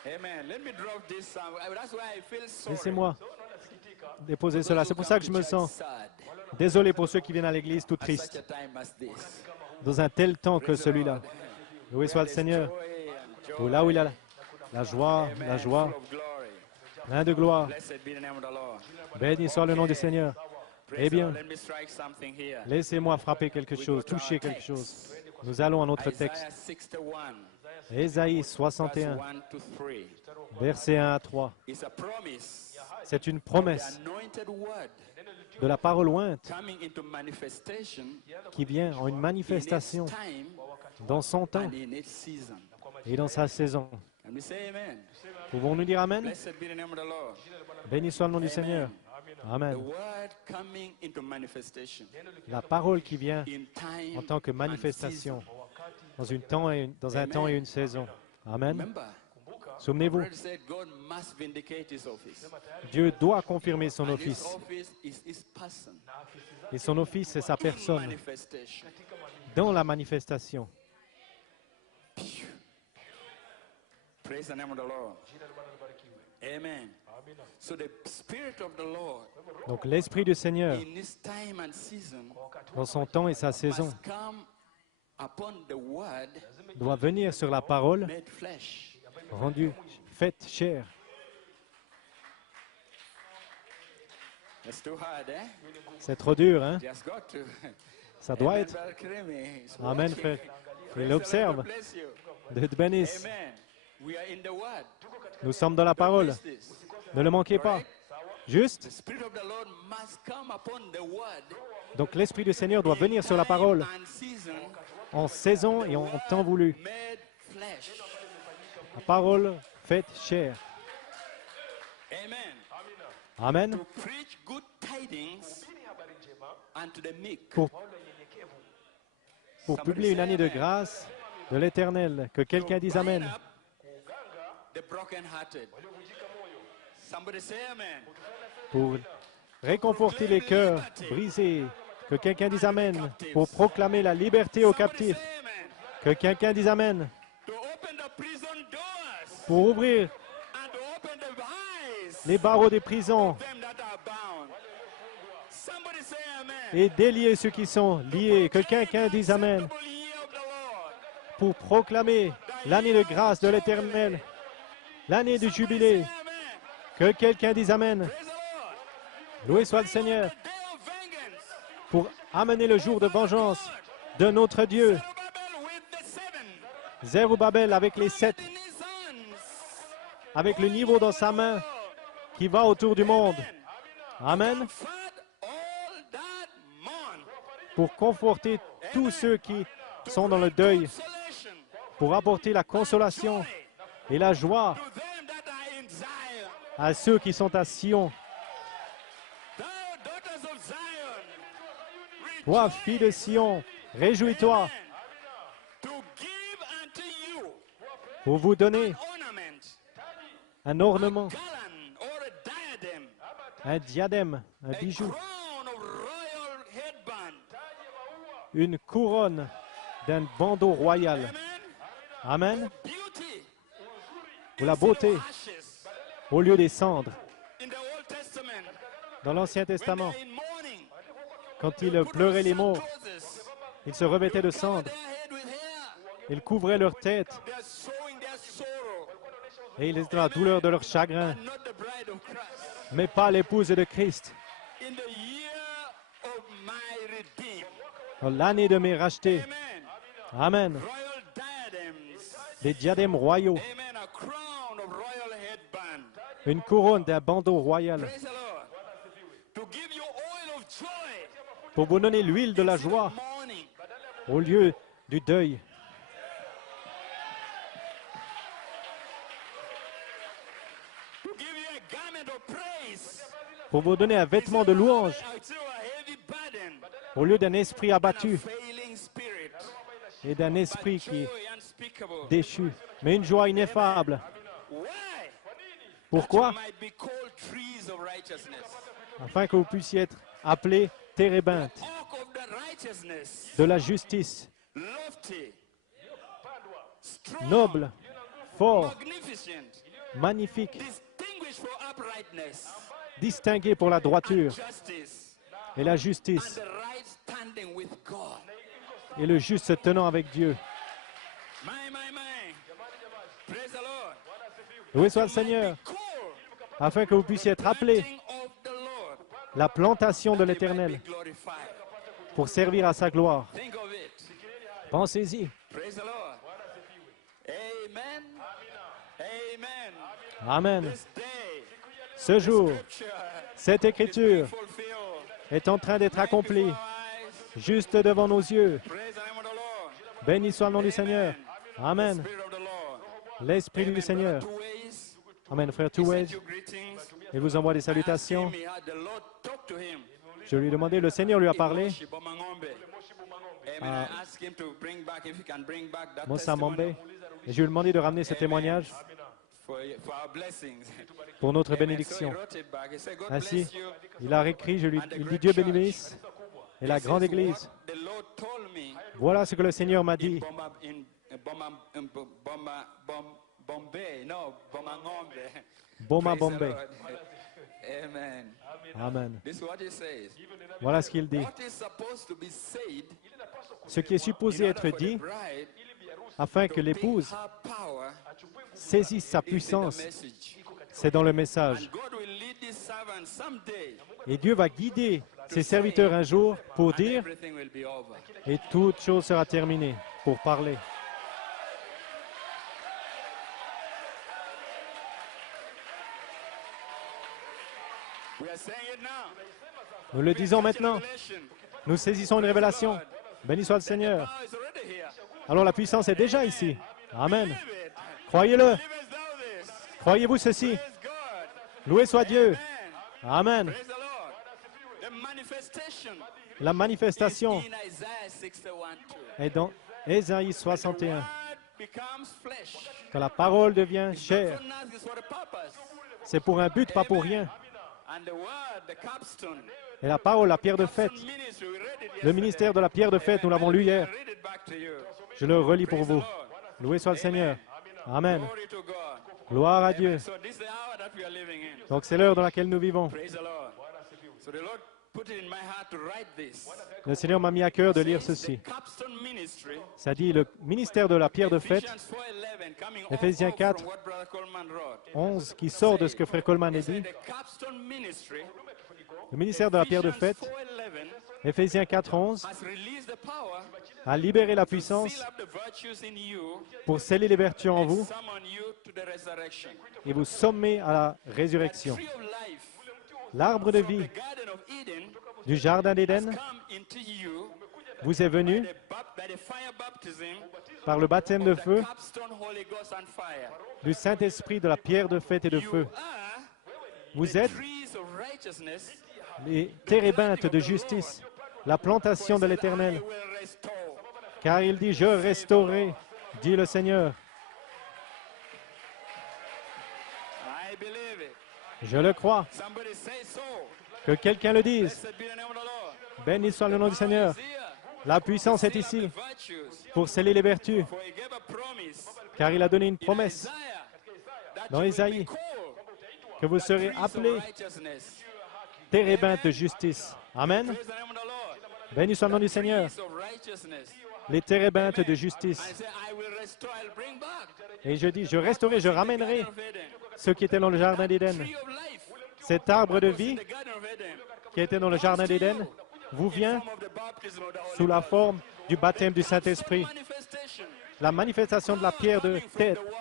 Amen. Let me drop this. That's why I feel sorry. Laissez-moi déposer cela. C'est pour ça que je me sens sad désolé pour ceux qui viennent à l'église tout at such tristes a time as this. dans un tel temps que celui-là. Loué soit le Seigneur. Oh, là où il a la joie, la joie, Full of glory. plein de gloire. Blessed be the name of the Lord. Béni soit le nom du Seigneur. Praise Eh the bien, Lord. Let me strike something here. laissez-moi frapper quelque chose, toucher quelque chose. Nous allons à notre Isaiah texte. 61, Ésaïe verse 61, 1 to 3. versets 1 à 3. It's a promise. C'est une The promesse anointed word de la parole ointe coming into manifestation qui vient en une in its manifestation time dans son temps and in its season. et dans sa saison. Can we say amen? Pouvons-nous dire Amen? Blessed be the name of the Lord. Béni soit le nom du Seigneur. The Amen. word coming into manifestation La parole qui vient in time en tant que and manifestation season. dans un temps et une saison. Amen. Remember, Souvenez-vous, Word said God must vindicate his office. Dieu doit confirmer son And his office. office is his person. Et son office, c'est sa In personne manifestation. dans la manifestation. Praise the name of the Lord. Amen. So the Spirit of the Lord Donc l'Esprit du Seigneur, in this time and season dans son temps et sa saison, must come upon the word doit venir sur la parole made flesh. rendue faite chair. It's too hard, eh? C'est trop dur, hein? Just got to. Ça doit Amen, être. Brother Kereme. He's Amen, watching. frère. Praise Il the Lord. observe. God bless you. Dieu te bénisse. Amen. We are in the word. Nous sommes dans la parole. Miss this. Ne le manquez pas. Juste, The Spirit of the Lord must come upon the word. donc l'Esprit du Seigneur doit venir sur la parole Time and season en saison et en temps voulu. made flesh. La parole faite chair. Amen. Amen. To preach good tidings unto the meek. Pour Somebody publier une say année de amen. grâce de l'Éternel. Que quelqu'un dise Amen. Bind up the brokenhearted. Somebody say amen. Pour réconforter les cœurs brisés. Que quelqu'un dise Amen. Pour proclamer la liberté aux Somebody captifs. say amen. Que quelqu'un dise Amen. To open the prison doors Pour ouvrir and to open the eyes les barreaux des prisons of them that are bound. Somebody say amen. et délier ceux qui sont liés. Que quelqu'un dise Amen. Acceptable year of the Lord. Pour proclamer l'année de grâce de l'Éternel. L'année du jubilé. Say amen. Que quelqu'un dise Amen. Praise the Lord. Loué soit le Seigneur. The day of vengeance. Pour amener le jour de vengeance de notre Dieu. Zerubbabel with the seven. Zerubbabel avec les 7, In his hands. avec le niveau dans sa main qui va autour du monde. Amen. Flood all pour conforter tous ceux qui sont dans le deuil, consolation, pour apporter la consolation joy et la joie to them that are in Zion. à ceux qui sont à Sion. Thou daughters of Zion, Toi, fille de Sion, réjouis-toi Amen. To give unto you pour vous donner ornament, un ornement, garland, or a diadem, un diadème, un a bijou, crown of royal headband. une couronne d'un bandeau royal. Amen. Amen. Beauty Pour la instead of beauté ashes. au lieu des cendres. In the Old Testament, Dans l'Ancien when Testament, they're in mourning, quand il put on pleurait les morts, sackcloths, ils se revêtaient de cover cendres, their head with hair. ils couvraient leur tête They're showing their sorrow, et ils étaient dans la douleur de leur chagrin, but not the bride of Christ. mais pas l'épouse de Christ. In the year of my redeem. Dans l'année de mes rachetés. Amen. Amen. Royal diadems. Des diadèmes royaux, Amen. A crown of royal headband. une couronne d'un bandeau royal, Praise the Lord. To give you oil of joy pour vous donner l'huile de la instead joie of mourning. au lieu du deuil, To give you a garment of praise pour vous donner un vêtement de louange instead of a heavy burden. au lieu d'un esprit And a abattu failing spirit. et d'un esprit But qui joy unspeakable. déchu, mais une joie ineffable. Why? Pourquoi? That you might be called trees of righteousness. Afin que vous puissiez être appelés térébinthes Oak of the righteousness. de la justice, Lofty. Strong. noble, fort, Magnificent. magnifique, Distinguished for uprightness. distingué pour la droiture Justice. et la And justice, the right standing with God. et le juste se tenant avec Dieu. My. Praise the Lord. Loué soit le Seigneur, Call afin que vous puissiez être appelés planting of the Lord. la plantation de That he might l'Éternel be glorified. pour servir à sa gloire. Think of it. Pensez-y. Praise the Lord. Amen. Amen. Amen. This day, Ce jour, Scripture cette is écriture being fulfilled est en train d'être right before accomplie our eyes. juste devant nos yeux. Praise the name of the Lord. Béni soit le nom du Seigneur. The Amen. Spirit of the Lord. L'Esprit Amen. du Seigneur. Brother Two-Ways, Amen, frère he sent Touwez. you greetings. Il vous envoie des I asked salutations. him, he had the Lord talk to him. Je lui ai demandé, le Seigneur lui a In parlé Moshi Bomangombe. Amen. I asked him to bring back, if he can bring back that Mossamambé. testimony Et je lui ai demandé de ramener ce témoignage for our blessings. pour notre Amen. So he bénédiction. wrote it back. He said, God Ainsi, bless you. il a écrit, il dit Dieu bénisse et la This grande is église. what the Lord told me Voilà ce que le Seigneur m'a in dit Bombay. No, Bomangombe. Boma Praise the Bombay. Lord. Amen. Amen. This is what he says. Voilà ce qu'il dit. What is supposed to be said Ce qui est supposé in être order for the dit bride afin que to pick l'épouse her power saisisse sa is in the puissance, message. c'est dans le message. And God will lead this servant someday, Et Dieu va guider ses serviteurs un jour pour and dire everything will be over. et toute chose sera terminée pour parler. We are saying it now. Nous le disons maintenant. Revelation. Nous saisissons une révélation. Béni soit le Seigneur. Power is already here. Alors la puissance est déjà ici. Amen. Believe it. Croyez-le. Believe as thou this. Croyez-vous ceci. Praise God. Loué soit Dieu. Amen. Amen. Praise the Lord. The manifestation La manifestation is in Isaiah 61:2. est dans Ésaïe 61. Word becomes flesh. Quand la parole devient chair, For us is for a purpose. c'est pour un but, pas pour rien. And the word, the capstone. Et la parole, la pierre de fête, Capstone ministry, we read it le yesterday. ministère de la pierre de fête, nous l'avons lu hier. I read it back to you. Je le relis pour Praise the vous. Lord. Loué soit le Seigneur. Amen. Glory to God. Gloire à Dieu. So this is the hour that we are living in. Donc c'est l'heure dans laquelle nous vivons. Praise the Lord. So the Lord put it in my heart to write this. Le Seigneur m'a mis à cœur de lire Says ceci. the capstone ministry, Ça dit le ministère de la pierre de fête, Ephesians 4:11, coming Éphésiens off 4, from what Brother Coleman wrote. 11, qui sort de ce que Frère Coleman a He said dit. the capstone ministry, Le ministère de la pierre de Ephesians fête, 4:11, Éphésiens 4, 11, has released the power a libéré la to puissance seal up the virtues in you pour sceller les vertus en and vous summon you to the resurrection. et vous sommer à la résurrection. Tree of life L'arbre de from vie the Garden of Eden du Jardin has d'Éden come into you vous est venu by the fire baptism par le baptême de of the feu capstone Holy Ghost and fire. du Saint-Esprit, de la pierre de fête et de You feu. are Vous the êtes trees of righteousness. les térébinthes de justice, la plantation de I l'Éternel. will restore. Car il dit, je restaurerai, dit le Seigneur. I believe it. Je le crois. Somebody say so. Que quelqu'un le dise. Blessed be the name of the Lord. Béni soit le nom du Seigneur. Power is here. La puissance est Seal ici up the virtues. pour sceller les vertus, For he gave a promise car il a donné une in promesse Isaiah that dans you will Isaïe be called que vous serez trees of appelés righteousness. térébinthes de justice. Amen. Praise the name of the Lord. Béni soit le nom du Seigneur. Trees of righteousness. Les térébinthes de I justice. say, I will restore, I'll bring back. Et je dis, je restaurerai, je ramènerai Garden of Eden. ceux qui étaient dans le jardin d'Éden. Tree of life. Cet arbre de Was in vie the Garden of Eden. qui était dans le jardin d'Éden vous vient Form of the baptism of the Holy sous la Ghost. forme du baptême du Some Saint-Esprit. manifestation La manifestation de la pierre de coming from tête the word.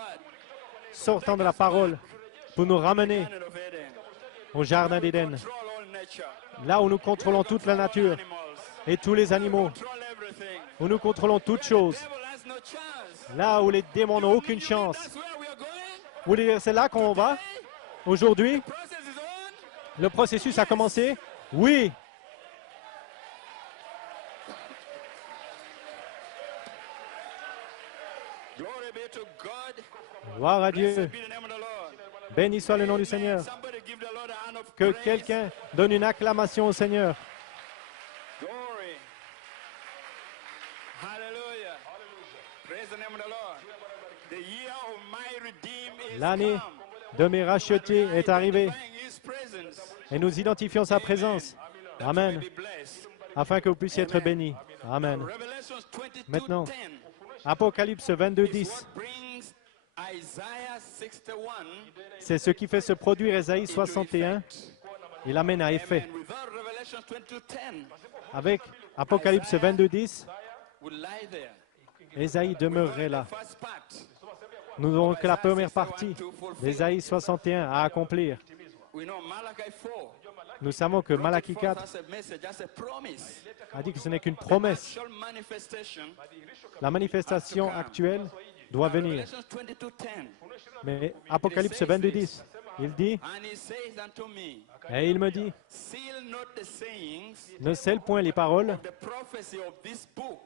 sortant de la parole pour nous ramener Garden of Eden. au jardin d'Éden, Control all nature. là où nous contrôlons toute la nature Animals. et tous les animaux, Control everything. où nous contrôlons toutes choses, Devil has no chance. là où les démons n'ont aucune chance. That's where we are going. Vous voulez dire c'est là qu'on va aujourd'hui? Process is on. Le processus a commencé? Oui. Glory be to God. Gloire à Dieu. Blessed be the name of the Lord. Béni soit le nom du Seigneur. Somebody give the Lord a hand of Que praise. quelqu'un donne une acclamation au Seigneur. Glory. Hallelujah. Praise the name of the Lord. The year of my redeem is L'année come. de mes rachetés est arrivée Identifying his presence. et nous identifions sa présence. That Amen. you may be blessed. Afin que vous puissiez être bénis. Amen. Revelations 22:10. Maintenant, Apocalypse 22, is 10. what brings Isaiah 61 C'est ce qui fait se produire Ésaïe into 61 effect. et l'amène à effet. Amen. Without Revelations 22:10, Avec Apocalypse 22, 10, would lie there. Ésaïe demeurerait là. The first part. Nous n'aurons que la première partie d'Ésaïe 61 à accomplir. We know Malachi 4. Nous savons que Malachie 4 That's a message, that's a promise. a dit que ce n'est qu'une promesse. Actual manifestation. La manifestation actuelle doit venir. Revelations 22:10. Mais Apocalypse 22, 10, il dit, And he says unto me, et il me dit, seal not the sayings ne scelle point les paroles of the prophecy of this book,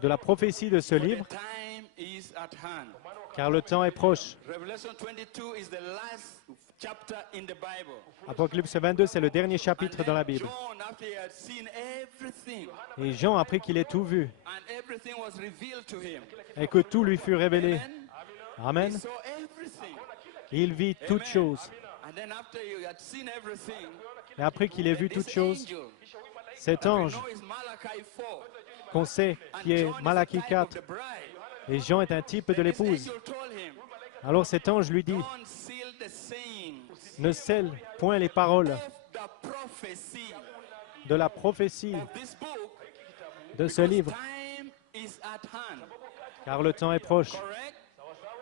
de la prophétie de ce for the livre, time is at hand. car le temps est proche. Revelation 22 is the last chapter in the Bible. Apocalypse 22, c'est le dernier chapitre And dans la then Bible. John, after he had seen everything, Et Jean, après qu'il ait tout vu and everything was revealed to him, et que tout lui fut révélé, then he Amen, saw everything. il vit toutes choses. And then after he had seen everything, Et après qu'il ait vu this toutes choses, angel, cet that we ange know is Malachi 4, qu'on sait and qui est John is a Malachie type 4, of the bride. et Jean est un type de This l'épouse. angel told him, Alors cet ange lui dit, don't seal the sayings ne scelle point les paroles of the prophecy de la prophétie of this book, de ce livre, time is at hand. car le temps est proche. Correct?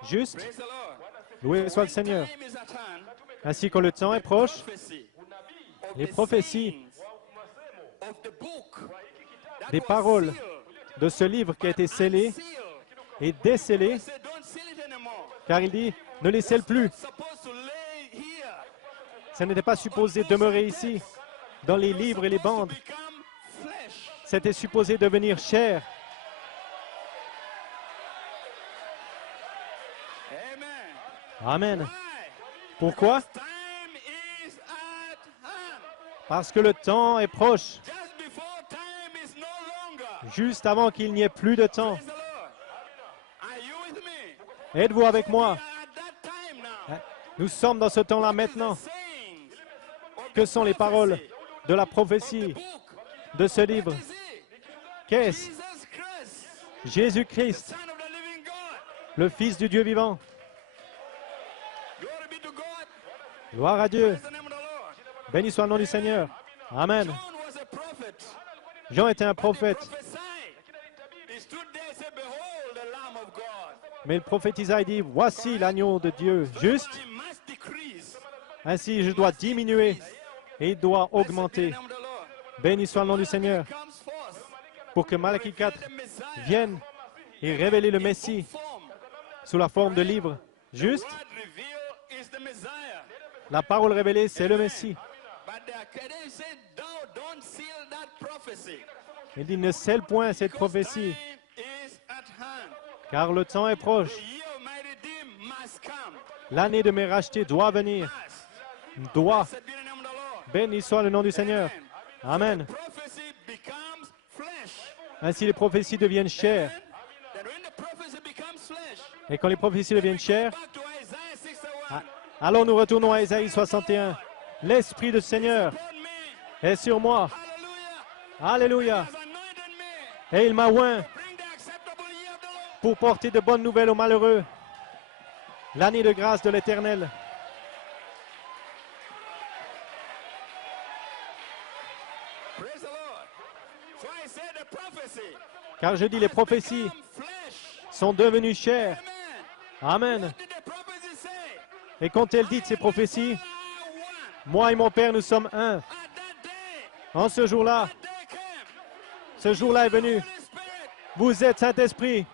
Juste, Praise the Lord. loué soit le When Seigneur. time is at hand, Ainsi que le temps est proche, prophecy of les the prophéties sayings of the book that des was paroles sealed de ce livre qui a été scellé and sealed. et décellé, He said, don't seal it anymore. car il dit, ne les scelle plus. It's supposed to lay here. Ça n'était pas supposé demeurer ici, dans les livres et les Supposed to bandes. become flesh. C'était supposé devenir chair. Amen. Amen. Why? Pourquoi? Time is at hand. Parce que le temps est proche, Just before time is no longer. juste avant qu'il n'y ait plus de temps. Praise the Lord. Are you with me? Êtes-vous avec We moi? are at that time now. Nous sommes dans ce temps-là maintenant. The sayings of Que the sont les paroles prophecy de la of the prophétie book. de ce livre? What is it? Qu'est-ce? Jesus Christ, Jésus-Christ, Son of the living God. le Fils du Dieu vivant. Glory be to God. Gloire à Dieu. Praise the name of the Lord. Béni soit le nom du Seigneur. Amen. John was a prophet. Jean était un prophète, Prophesied. He stood there and said, behold the Lamb of God. mais il prophétisa et dit, voici l'agneau de Dieu. Juste, I must decrease. ainsi je dois diminuer et il doit Blessed be the augmenter. name of the Lord. Béni soit le nom du Seigneur. Comes forth pour que Malachie 4 vienne et révéler le Messie sous la forme de livres. Juste, la parole révélée, c'est le Messie. Il dit, ne scelle point cette prophétie, car le temps est proche. L'année de mes rachetés doit venir. Doit. Béni soit le nom du Seigneur. Amen. Ainsi les prophéties deviennent chères. Et quand les prophéties deviennent chères, alors nous retournons à Ésaïe 61. L'Esprit du Seigneur est sur moi. Alléluia. Et il m'a oint pour porter de bonnes nouvelles aux malheureux. L'année de grâce de l'Éternel. Car je dis, les prophéties sont devenues chères. Amen. Et qu'ont-elles dit ces prophéties? Moi et mon Père, nous sommes un. En ce jour-là est venu. Vous êtes Saint-Esprit.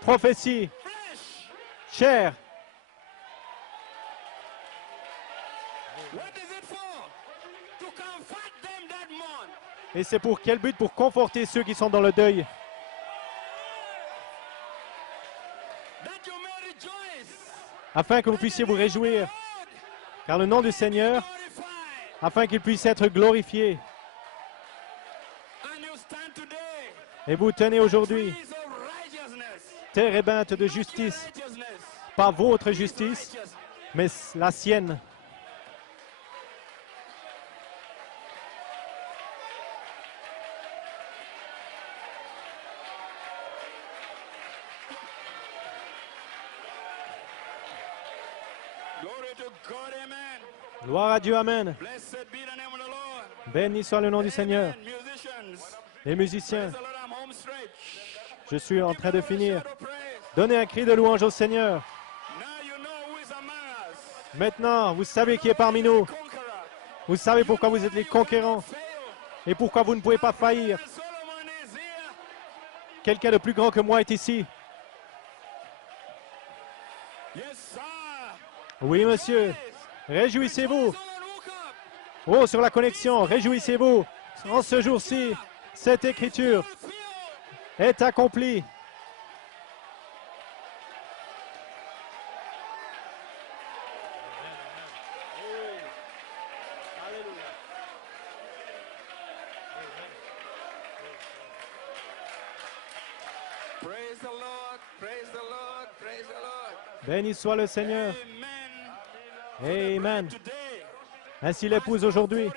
Prophétie. Chair. Et c'est pour quel but? Pour conforter ceux qui sont dans le deuil. Afin que vous puissiez vous réjouir. Car le nom du Seigneur, afin qu'il puisse être glorifié. Et vous tenez aujourd'hui térébinthe de justice. Pas votre justice, mais la sienne. Gloire à Dieu, Amen. Béni soit le nom du Seigneur. Les musiciens, je suis en train de finir. Donnez un cri de louange au Seigneur. Maintenant, vous savez qui est parmi nous. Vous savez pourquoi vous êtes les conquérants et pourquoi vous ne pouvez pas faillir. Quelqu'un de plus grand que moi est ici. Oui, monsieur. Réjouissez-vous. Oh, sur la connexion, réjouissez-vous. En ce jour-ci, cette écriture est accomplie. Béni soit le Seigneur. Amen. Ainsi l'épouse aujourd'hui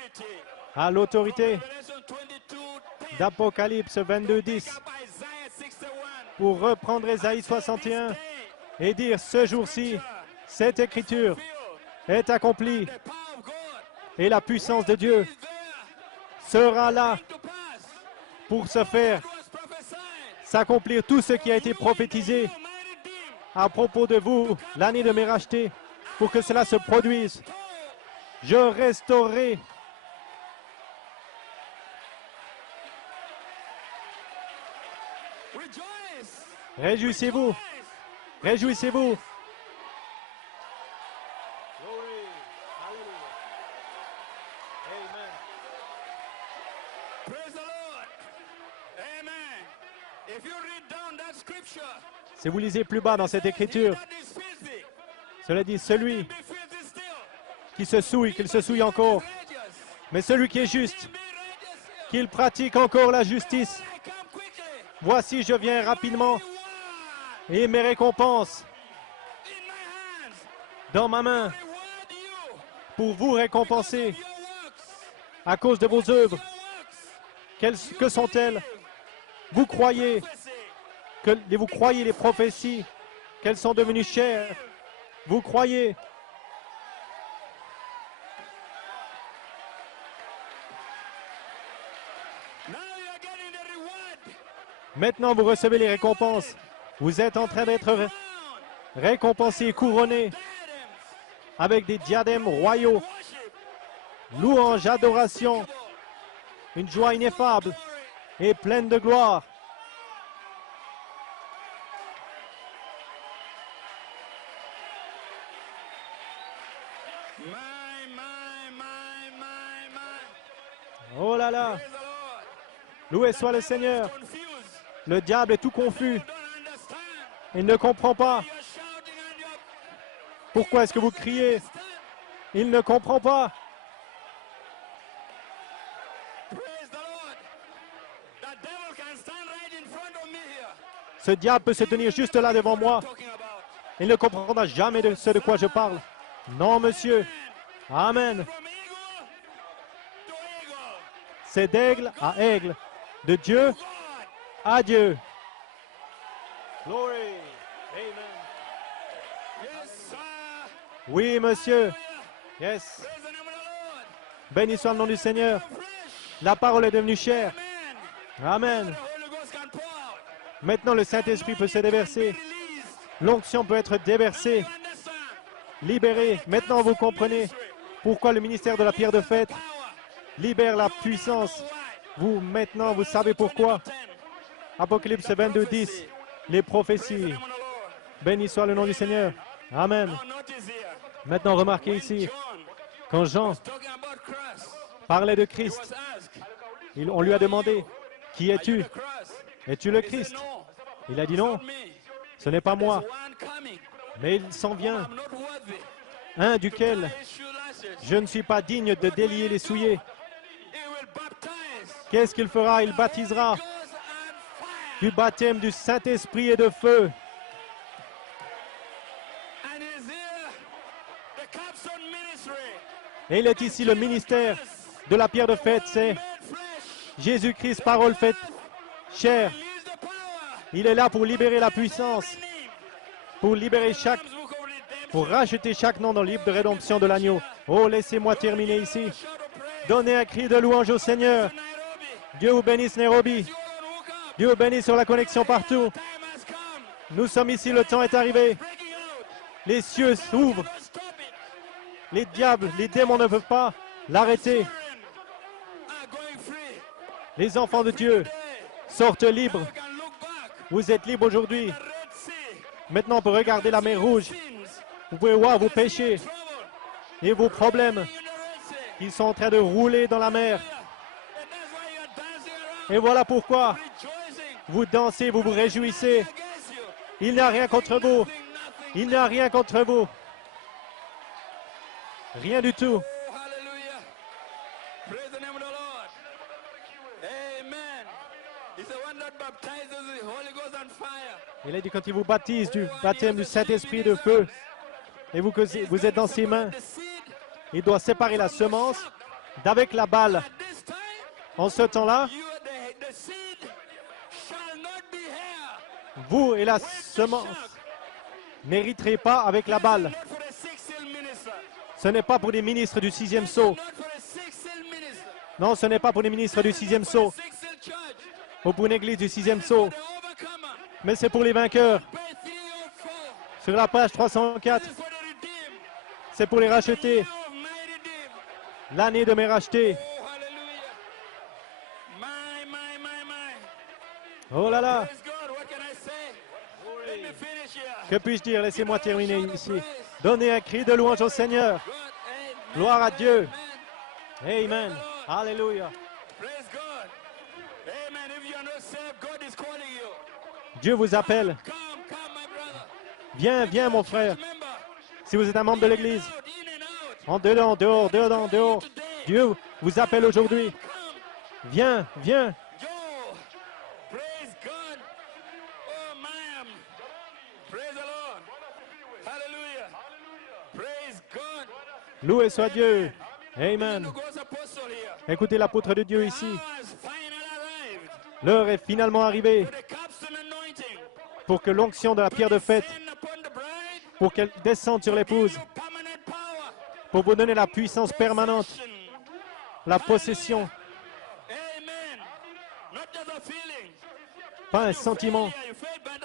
a l'autorité d'Apocalypse 22:10 pour reprendre Ésaïe 61 et dire ce jour-ci, cette écriture est accomplie et la puissance de Dieu sera là pour se faire s'accomplir tout ce qui a été prophétisé à propos de vous, l'année de mes rachetés, pour que cela se produise. Je restaurerai. Réjouissez-vous. Réjouissez-vous. Si vous lisez plus bas dans cette écriture, cela dit celui qui se souille, qu'il se souille encore, mais celui qui est juste, qu'il pratique encore la justice. Voici, je viens rapidement et mes récompenses dans ma main pour vous récompenser à cause de vos œuvres. Que sont-elles? Vous croyez les prophéties, qu'elles sont devenues chères. Vous croyez. Maintenant, vous recevez les récompenses. Vous êtes en train d'être récompensés et couronnés avec des diadèmes royaux, louange, adoration, une joie ineffable et pleine de gloire. Oh là là! Loué soit le Seigneur. Le diable est tout confus. Il ne comprend pas. Pourquoi est-ce que vous criez? Il ne comprend pas. Ce diable peut se tenir juste là devant moi. Il ne comprendra jamais de ce de quoi je parle. Non, monsieur. Amen. C'est d'aigle à aigle, de Dieu à Dieu. Glory. Amen. Oui, monsieur. Yes. Béni soit le nom du Seigneur. La parole est devenue chère. Amen. Maintenant, le Saint-Esprit peut se déverser. L'onction peut être déversée, libérée. Maintenant, vous comprenez pourquoi le ministère de la pierre de fête libère la puissance. Maintenant, vous savez pourquoi. Apocalypse 22, 10. Les prophéties. Béni soit le nom du Seigneur. Amen. Maintenant, remarquez ici, quand Jean parlait de Christ, on lui a demandé, qui es-tu? Es-tu le Christ? Il a dit non, ce n'est pas moi, mais il s'en vient, un duquel je ne suis pas digne de délier les souliers. Qu'est-ce qu'il fera? Il baptisera du baptême du Saint-Esprit et de feu. Et il est ici le ministère de la pierre de fête, c'est Jésus-Christ, parole faite chair. Il est là pour libérer la puissance, pour libérer pour racheter chaque nom dans le livre de rédemption de l'agneau. Oh, laissez-moi terminer ici. Donnez un cri de louange au Seigneur. Dieu vous bénisse, Nairobi. Dieu vous bénisse sur la connexion partout. Nous sommes ici, le temps est arrivé. Les cieux s'ouvrent. Les diables, les démons ne peuvent pas l'arrêter. Les enfants de Dieu sortent libres. Vous êtes libres aujourd'hui. Maintenant, on peut regarder la mer Rouge. Vous pouvez voir vos péchés et vos problèmes. Ils sont en train de rouler dans la mer. Et voilà pourquoi vous dansez, vous vous réjouissez. Il n'y a rien contre vous. Il n'y a rien contre vous. Rien du tout. Il a dit quand il vous baptise du baptême du Saint-Esprit et de feu, et vous êtes dans ses mains, il doit séparer la semence d'avec la balle. En ce temps-là, vous et la semence n'hériterez pas avec la balle. Ce n'est pas pour les ministres du 6e sceau. Non, ce n'est pas pour les ministres du 6e sceau. Ou pour une église du 6e sceau. Mais c'est pour les vainqueurs. Sur la page 304. C'est pour les racheter. L'année de mes rachetés. Oh là là. Que puis-je dire? Laissez-moi terminer ici. Donnez un cri de louange au Seigneur. Gloire à Dieu. Amen. Alléluia. Dieu vous appelle. Viens, viens mon frère. Si vous êtes un membre de l'Église, en dedans, dehors, dedans, dehors, Dieu vous appelle aujourd'hui. Viens, viens. Loué soit Dieu. Amen. Écoutez l'apôtre de Dieu ici. L'heure est finalement arrivée pour que l'onction de la pierre de fête, pour qu'elle descende sur l'épouse, pour vous donner la puissance permanente, la possession. Pas un sentiment,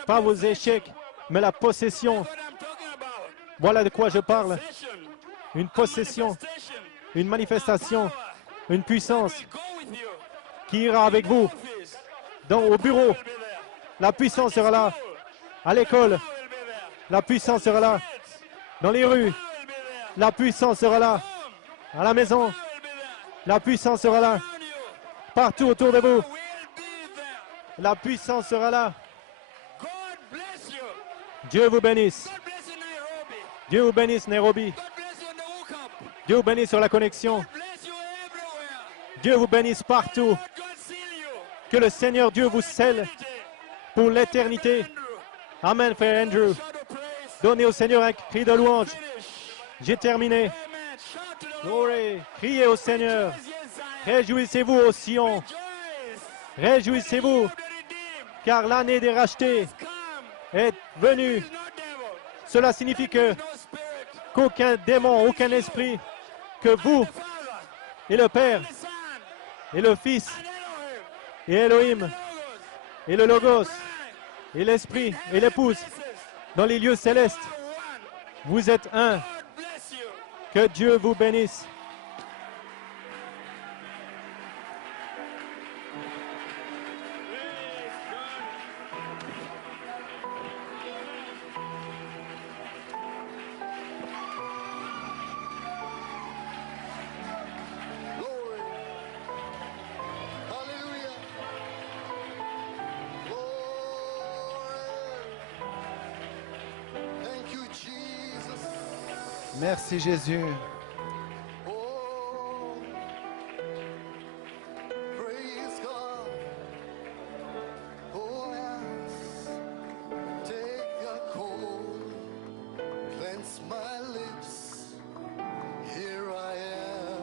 pas vos échecs, mais la possession. Voilà de quoi je parle. Une possession, une manifestation, une puissance qui ira avec vous au bureau, la puissance sera là. À l'école, la puissance sera là. Dans les rues, la puissance sera là. À la maison, la puissance sera là. Partout autour de vous, la puissance sera là. Dieu vous bénisse. Dieu vous bénisse, Nairobi. Dieu vous bénisse sur la connexion. Dieu vous bénisse partout. Que le Seigneur Dieu vous scelle pour l'éternité. Amen, frère Andrew. Donnez au Seigneur un cri de louange. J'ai terminé. Glory. Criez au Seigneur. Réjouissez-vous au Sion. Réjouissez-vous, car l'année des rachetés est venue. Cela signifie qu'aucun démon, aucun esprit, que vous et le Père et le Fils et Elohim et le Logos et l'Esprit et l'Épouse dans les lieux célestes, vous êtes un. Que Dieu vous bénisse. Merci Jésus. Praise God. Oh yes. Take a cold, cleanse my lips. Here I am.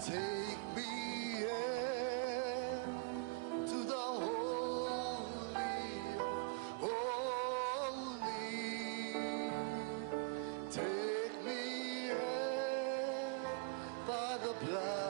Take me in to the holy of holy. Take me in by the blood.